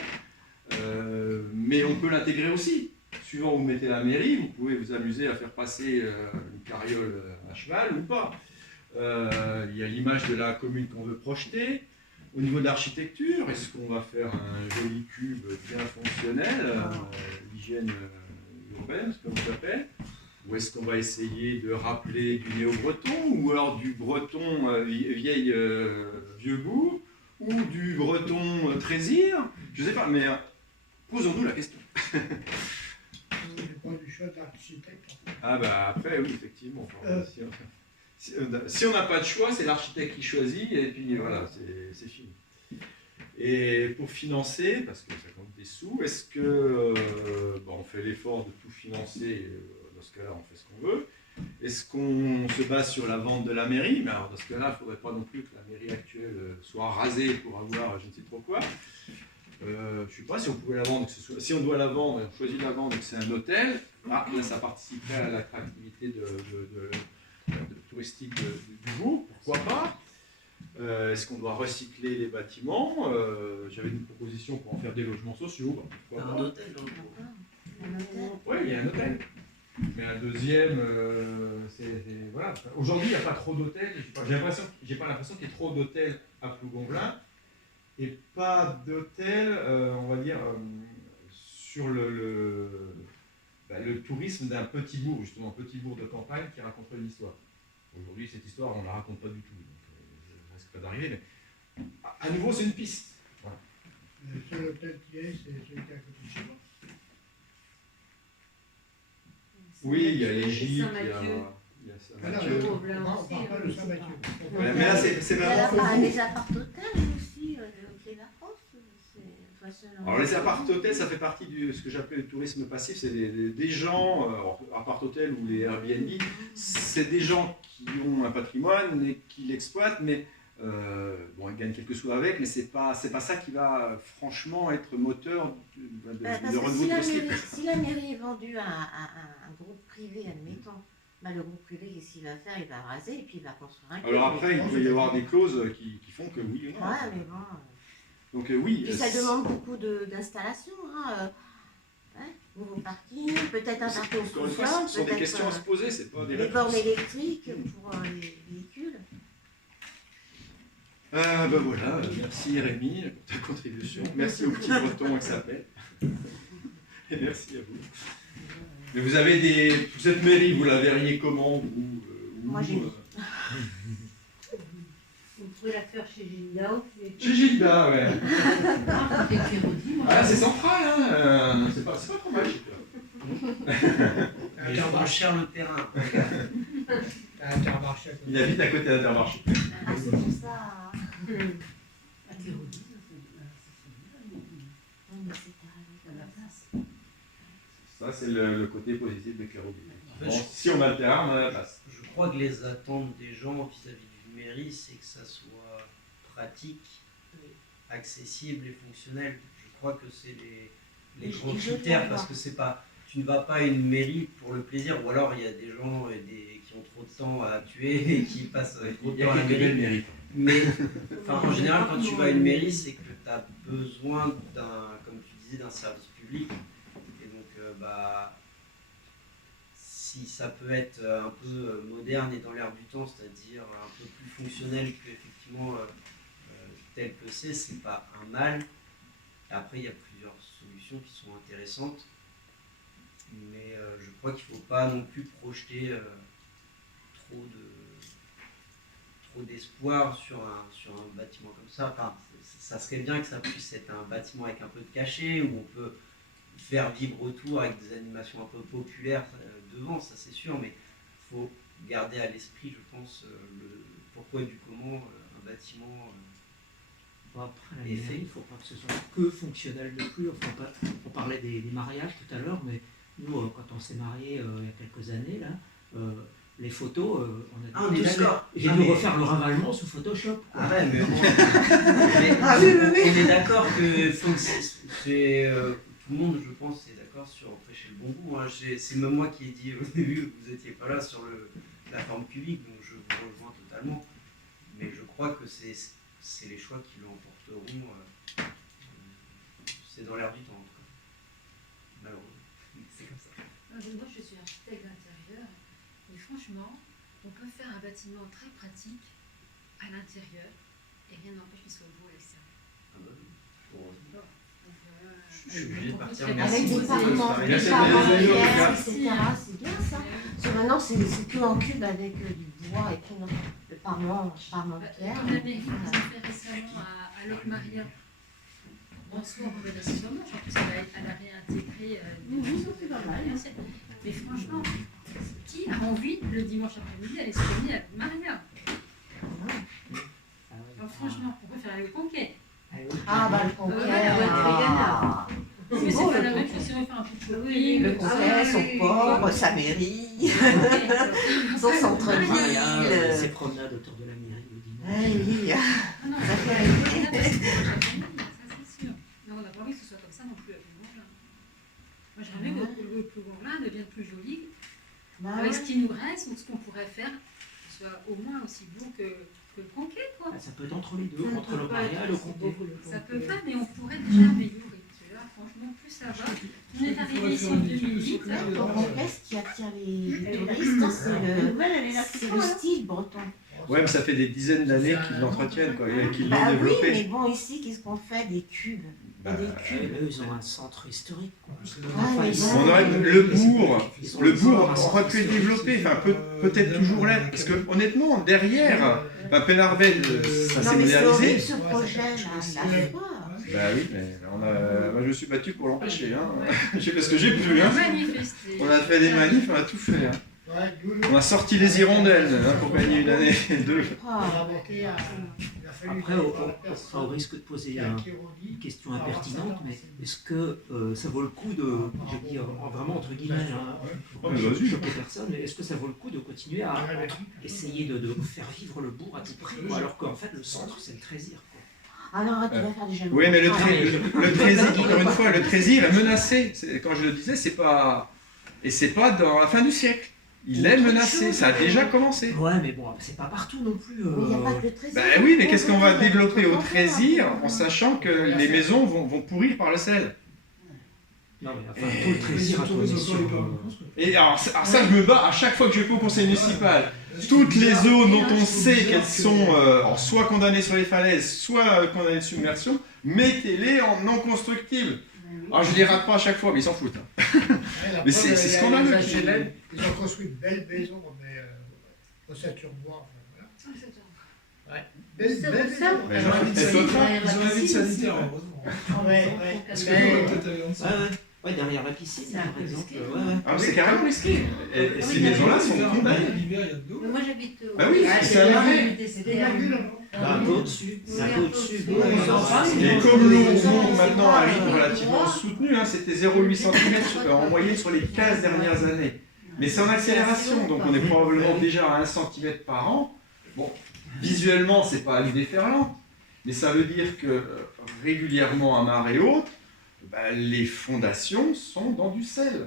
mais on peut l'intégrer aussi. Suivant où vous mettez la mairie, vous pouvez vous amuser à faire passer une carriole à cheval ou pas. Il y a l'image de la commune qu'on veut projeter. Au niveau de l'architecture, est-ce qu'on va faire un joli cube bien fonctionnel, l'hygiène urbaine, ce qu'on vous appelle? Ou est-ce qu'on va essayer de rappeler du néo-breton, ou alors du breton vieux goût, ou du breton trésir? Je ne sais pas, mais posons-nous la question. Ça dépend du choix de l'architecte. Ah bah après, oui, effectivement. Si on n'a pas de choix, c'est l'architecte qui choisit, et puis voilà, c'est fini. Et pour financer, parce que ça compte des sous, est-ce que on fait l'effort de tout financer? Dans ce cas-là, on fait ce qu'on veut. Est-ce qu'on se base sur la vente de la mairie? Mais alors, dans ce cas-là, il ne faudrait pas non plus que la mairie actuelle soit rasée pour avoir je ne sais trop quoi. Je ne sais pas si on pouvait la vendre, si on doit la vendre, on choisit de la vendre et que c'est un hôtel, là ça participerait à l'attractivité touristique du Vaud, pourquoi pas. Est-ce qu'on doit recycler les bâtiments? J'avais une proposition pour en faire des logements sociaux. Un hôtel dans le Vaud. Oui, il y a un hôtel. Mais un deuxième, voilà. Aujourd'hui, il n'y a pas trop d'hôtels. J'ai pas l'impression qu'il y ait trop d'hôtels à Plougonvelin. et pas d'hôtel, on va dire, sur le tourisme d'un petit bourg, justement, un petit bourg de campagne qui raconterait une histoire. Aujourd'hui, cette histoire, on ne la raconte pas du tout, donc ça risque pas d'arriver, mais à nouveau, c'est une piste. Voilà. Le seul hôtel qui est, c'est celui qui est à côté de chez moi. Oui, il y a les Et gîtes, il y a Saint-Mathieu. Saint-Mathieu. On ne parle pas de Saint-Mathieu. Ouais, mais là, c'est Il y a vraiment... pas les appart-hôtels aussi, les La France. Alors les appart-hôtels, ça fait partie de ce que j'appelais le tourisme passif, c'est des gens, appart-hôtels ou les Airbnb, c'est des gens qui ont un patrimoine et qui l'exploitent, mais bon, ils gagnent quelques sous avec, mais c'est pas ça qui va franchement être moteur de renouveau touristique. Si la mairie est vendue à un groupe privé, admettons, bah, le groupe privé, qu'est-ce qu'il va faire? Il va raser et puis il va construire un club. Alors après, il peut y avoir des clauses qui font que oui ou non. Ouais, mais bon. Donc oui. Puis ça demande beaucoup d'installations. Hein. Nouveau parking, peut-être un parking au Encore une fois, sous-sol, ce sont des questions à peut-être se poser, c'est pas des des bornes réponses. électriques pour les véhicules. Ben voilà, merci Rémi pour ta contribution. Merci au petit breton qui s'appelle. Et merci à vous. Mais vous êtes mairie, vous la verriez comment vous Moi, j'ai dit. Vous pouvez la faire chez Gilda ou Chez Gilda, ouais. avec Kérodi, moi. Ah, c'est central, hein. C'est pas trop mal, Gilda. Mais je prends cher le terrain. T'as Intermarché à côté. Il habite à côté d'Intermarché. Ah, c'est pour ça. À Kérodi, Oui, mais c'est à la place. Ça, c'est le côté positif de Clairo. En fait, Bon, si on a le terrain, on a la place. Je crois que les attentes des gens vis-à-vis d'une mairie, c'est que ça soit pratique, accessible et fonctionnel. Je crois que c'est les Et grands je veux critères bien parce voir. que c'est pas, tu ne vas pas à une mairie pour le plaisir, ou alors il y a des gens qui ont trop de temps à tuer et qui passent trop de Il y temps a à la quelques belles mairie. mérites. Mais enfin, en général, quand tu vas à une mairie, c'est que tu as besoin comme tu disais, d'un service public. Et donc, si ça peut être un peu moderne et dans l'air du temps, c'est-à-dire un peu plus fonctionnel qu'effectivement tel que c'est pas un mal. Et après, il y a plusieurs solutions qui sont intéressantes. Mais je crois qu'il ne faut pas non plus projeter trop d'espoir sur un bâtiment comme ça. Enfin, ça serait bien que ça puisse être un bâtiment avec un peu de cachet, où on peut faire vivre autour avec des animations un peu populaires devant, ça c'est sûr, mais il faut garder à l'esprit, je pense, le pourquoi et du comment un bâtiment Bon, après, la Et mairie, fait. il ne faut pas que ce soit que fonctionnel non plus. Enfin, on parlait des mariages tout à l'heure, mais nous, quand on s'est mariés il y a quelques années, là, les photos, Ah, on est d'accord. J'ai Ah, dû mais- refaire le ravalement sous Photoshop. Ah ouais, mais, Ah oui, oui, oui. on est d'accord que tout le monde, je pense, est d'accord sur prêcher le bon goût. Hein. C'est même moi qui ai dit au début, vous n'étiez pas là sur la forme cubique, donc je vous rejoins totalement. Mais je crois que c'est les choix qui l'emporteront. C'est dans l'air du temps, en tout cas. Malheureusement. C'est comme ça. Moi, je suis architecte d'intérieur et franchement, on peut faire un bâtiment très pratique à l'intérieur et rien n'empêche qu'il soit beau à l'extérieur. Ah bah oui. Heureusement. Donc, Je suis obligé de partir. Avec Merci Avec des beaucoup. parements, Merci. des parements Merci. de pierre, Merci. etc. C'est bien ça. Parce que maintenant, c'est que en cube avec du bois et puis non, le parement de pierre. Comme la mairie qu'ils ont fait récemment à Locmaria, en soi, on peut c'est dommage, en plus elle a réintégré des choses c'est pas mal. anciennes. Mais franchement, qui a envie le dimanche après-midi d'aller se promener à Locmaria? Alors, franchement, on peut faire le conquête. Ah bah le conquête. Ah. C'est Mais c'est beau, pas le la même conquête. chose si on fait un peu de shopping. Le conquête, son port, sa mairie, son centre-ville. Ces promenades autour de la mairie le dimanche. Oui. Ah non, Ça ça fait c'est sûr. Non, on n'a pas envie que ce soit comme ça non plus à Plougonglin. Moi, j'aimerais bien que le Plougonglin devienne plus joli. Bah Avec ouais. ce qui nous reste, ou ce qu'on pourrait faire, que ce soit au moins aussi beau que le conquête, quoi. Ah, ça peut être entre les deux, Ça ne entre peut le pas mariage être et le aussi comté. Ça peut pas, mais on pourrait déjà améliorer. Parce que là, franchement, plus ça va. On est arrivé ici en 2008. En conquête, ce qui attire les touristes, c'est le Elle est là, style breton. Ouais, mais ça fait des dizaines d'années qu'ils l'entretiennent, quoi, et qu'ils l'ont Bah oui, développé. mais bon, ici, qu'est-ce qu'on fait des cubes? Bah, Des Et cubes. eux, ils ont un centre historique. Quoi. Ah, ils mais sont- On aurait le bourg ils ont Le un bourg centre aurait pu être développé, enfin peut-être toujours l'être, parce que honnêtement, derrière, Pénarvel, ça Non, s'est mais c'est horrible modernisé. ce projet, là, la foi. Bah oui, mais moi je me suis battu pour l'empêcher, hein. J'ai fait ce que j'ai pu, hein. Manifester. On a fait des manifs, on a tout fait, hein. Ouais, nous, On a sorti les hirondelles hein, pour gagner une année, deux. Ah, on a manqué à- il a fallu Après, que au la personne au risque de poser qui a rondit, une question impertinente, mais est-ce que ça vaut le coup de, j'ai dit vraiment entre guillemets, hein, Oh, mais vas-y. choquer personne, mais est-ce que ça vaut le coup de continuer à essayer de faire vivre le bourg à tout prix, quoi, alors qu'en fait le centre c'est le Trésir. Quoi. alors tu vas faire des jaloux. Oui, mais le Ah, Trésir, encore une fois, le Trésir est menacé. Quand je le disais, c'est pas... Et c'est pas dans la fin du siècle. Il est menacé, ça a déjà commencé. Ouais, mais bon, c'est pas partout non plus. mais il n'y a pas que le trésor. Ben oui, mais qu'est-ce qu'on va développer au Trésir en sachant que les maisons vont pourrir par le sel? Non, mais enfin, tout le Trésir a tourné sur. Et alors ça, je me bats à chaque fois que je vais au conseil municipal. Toutes les zones dont on sait qu'elles sont alors, soit condamnées sur les falaises, soit condamnées de submersion, mettez-les en non constructibles. Alors je les rate pas à chaque fois, mais ils s'en foutent. Hein. la Mais c'est preuve, scandaleux. les HLM, ils ont construit de belles maisons, mais ossature-bois, enfin, voilà. Belles C'est belles pour ça. maisons. Mais Ils genre, ont elles sont pas- ils ont un vide sanitaire, Ouais, ouais. Parce Ouais, derrière la piscine, C'est un par peu exemple. risqué. Ouais, ouais. Ah, c'est carrément risqué. Et ces Oui, maisons-là sont l'hiver, condamnées. L'hiver, il y a de l'eau. Moi j'habite au. Bah oui, c'est un marais. C'était la bulle. Un peu au-dessus. Oui, Un peu au-dessus. Et comme l'eau monte maintenant à un rythme relativement soutenu, hein, c'était 0,8 cm en moyenne sur les 15 dernières années. Mais c'est en accélération, donc on est probablement déjà à 1 cm par an. Bon, visuellement, c'est pas une déferlante, mais ça veut dire que régulièrement à marée haute, les fondations sont dans du sel.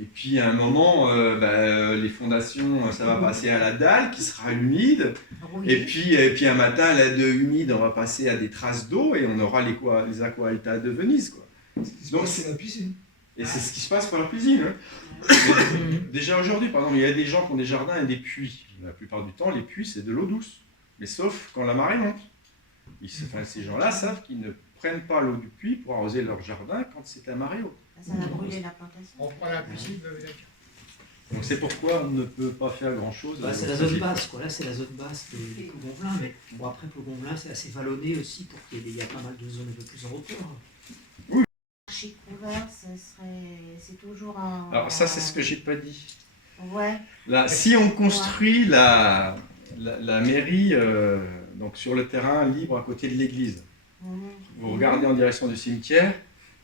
Et puis à un moment, les fondations, ça va passer à la dalle qui sera humide. Et puis un matin, la de humide, on va passer à des traces d'eau et on aura les aqua alta de Venise. Quoi. Donc c'est la piscine. Et c'est ce qui se passe pour la cuisine. Hein. Déjà aujourd'hui, par exemple, il y a des gens qui ont des jardins et des puits. La plupart du temps, les puits, c'est de l'eau douce. Mais sauf quand la marée monte. Ces gens-là savent qu'ils ne prennent pas l'eau du puits pour arroser leur jardin quand c'est la marée haute. Ça va brûler la plantation. On prend la piscine de Venise. Donc c'est pourquoi on ne peut pas faire grand-chose. Bah, c'est la zone basse, quoi. Là, c'est la zone basse des Plogonvelin. Mais bon, après, Plogonvelin, c'est assez vallonné aussi pour qu'il y ait pas mal de zones un peu plus en hauteur. Archi couvert, c'est toujours un. Alors ça, c'est ce que j'ai pas dit. Ouais. Là, si on construit la mairie donc sur le terrain libre à côté de l'église, vous regardez en direction du cimetière,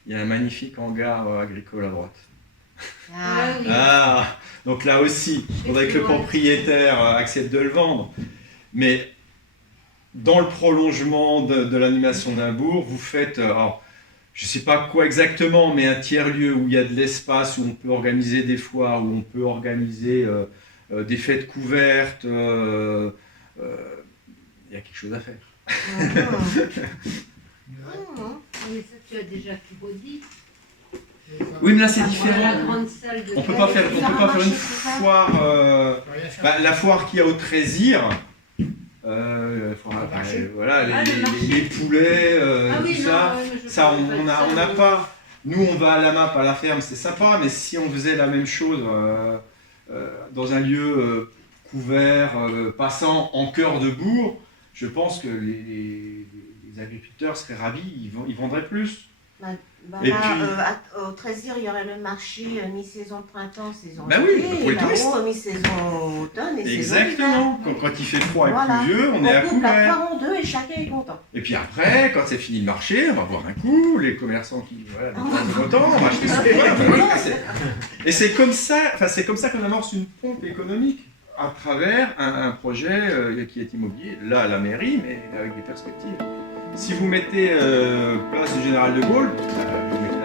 il y a un magnifique hangar agricole à droite. Ah, oui. Ah, donc là aussi, il faudrait que le propriétaire accepte de le vendre. Mais dans le prolongement de l'animation d'un bourg, vous faites, alors, je ne sais pas quoi exactement, mais un tiers-lieu où il y a de l'espace, où on peut organiser des foires, où on peut organiser des fêtes couvertes. Il y a quelque chose à faire. Oui, ça tu as déjà tout redit. Oui, mais là c'est La différent. grande salle de On peut pas faire une foire. La foire qu'il y a au Trésir. Voilà, les poulets, tout ça. Ça, on n'a pas. Nous, on va à la map, à la ferme, c'est sympa, mais si on faisait la même chose dans un lieu couvert, passant en cœur de bourg, je pense que les agriculteurs seraient ravis, ils vendraient plus. Et là, puis- au Trésir, il y aurait le marché mi-saison printemps, saison Bah oui, été, pour les et touristes. là-haut, mi-saison automne et saison hiver. Exactement. Quand il fait froid et Voilà. pluvieux, on est à coupe la couvert. poire en deux et chacun est content. Et puis après, quand c'est fini le marché, on va boire un coup, les commerçants qui, voilà, de temps en temps, on va acheter son et c'est comme ça qu'on amorce une pompe économique à travers un projet qui est immobilier, là la mairie, mais avec des perspectives. Si vous mettez place du Général de Gaulle, vous mettez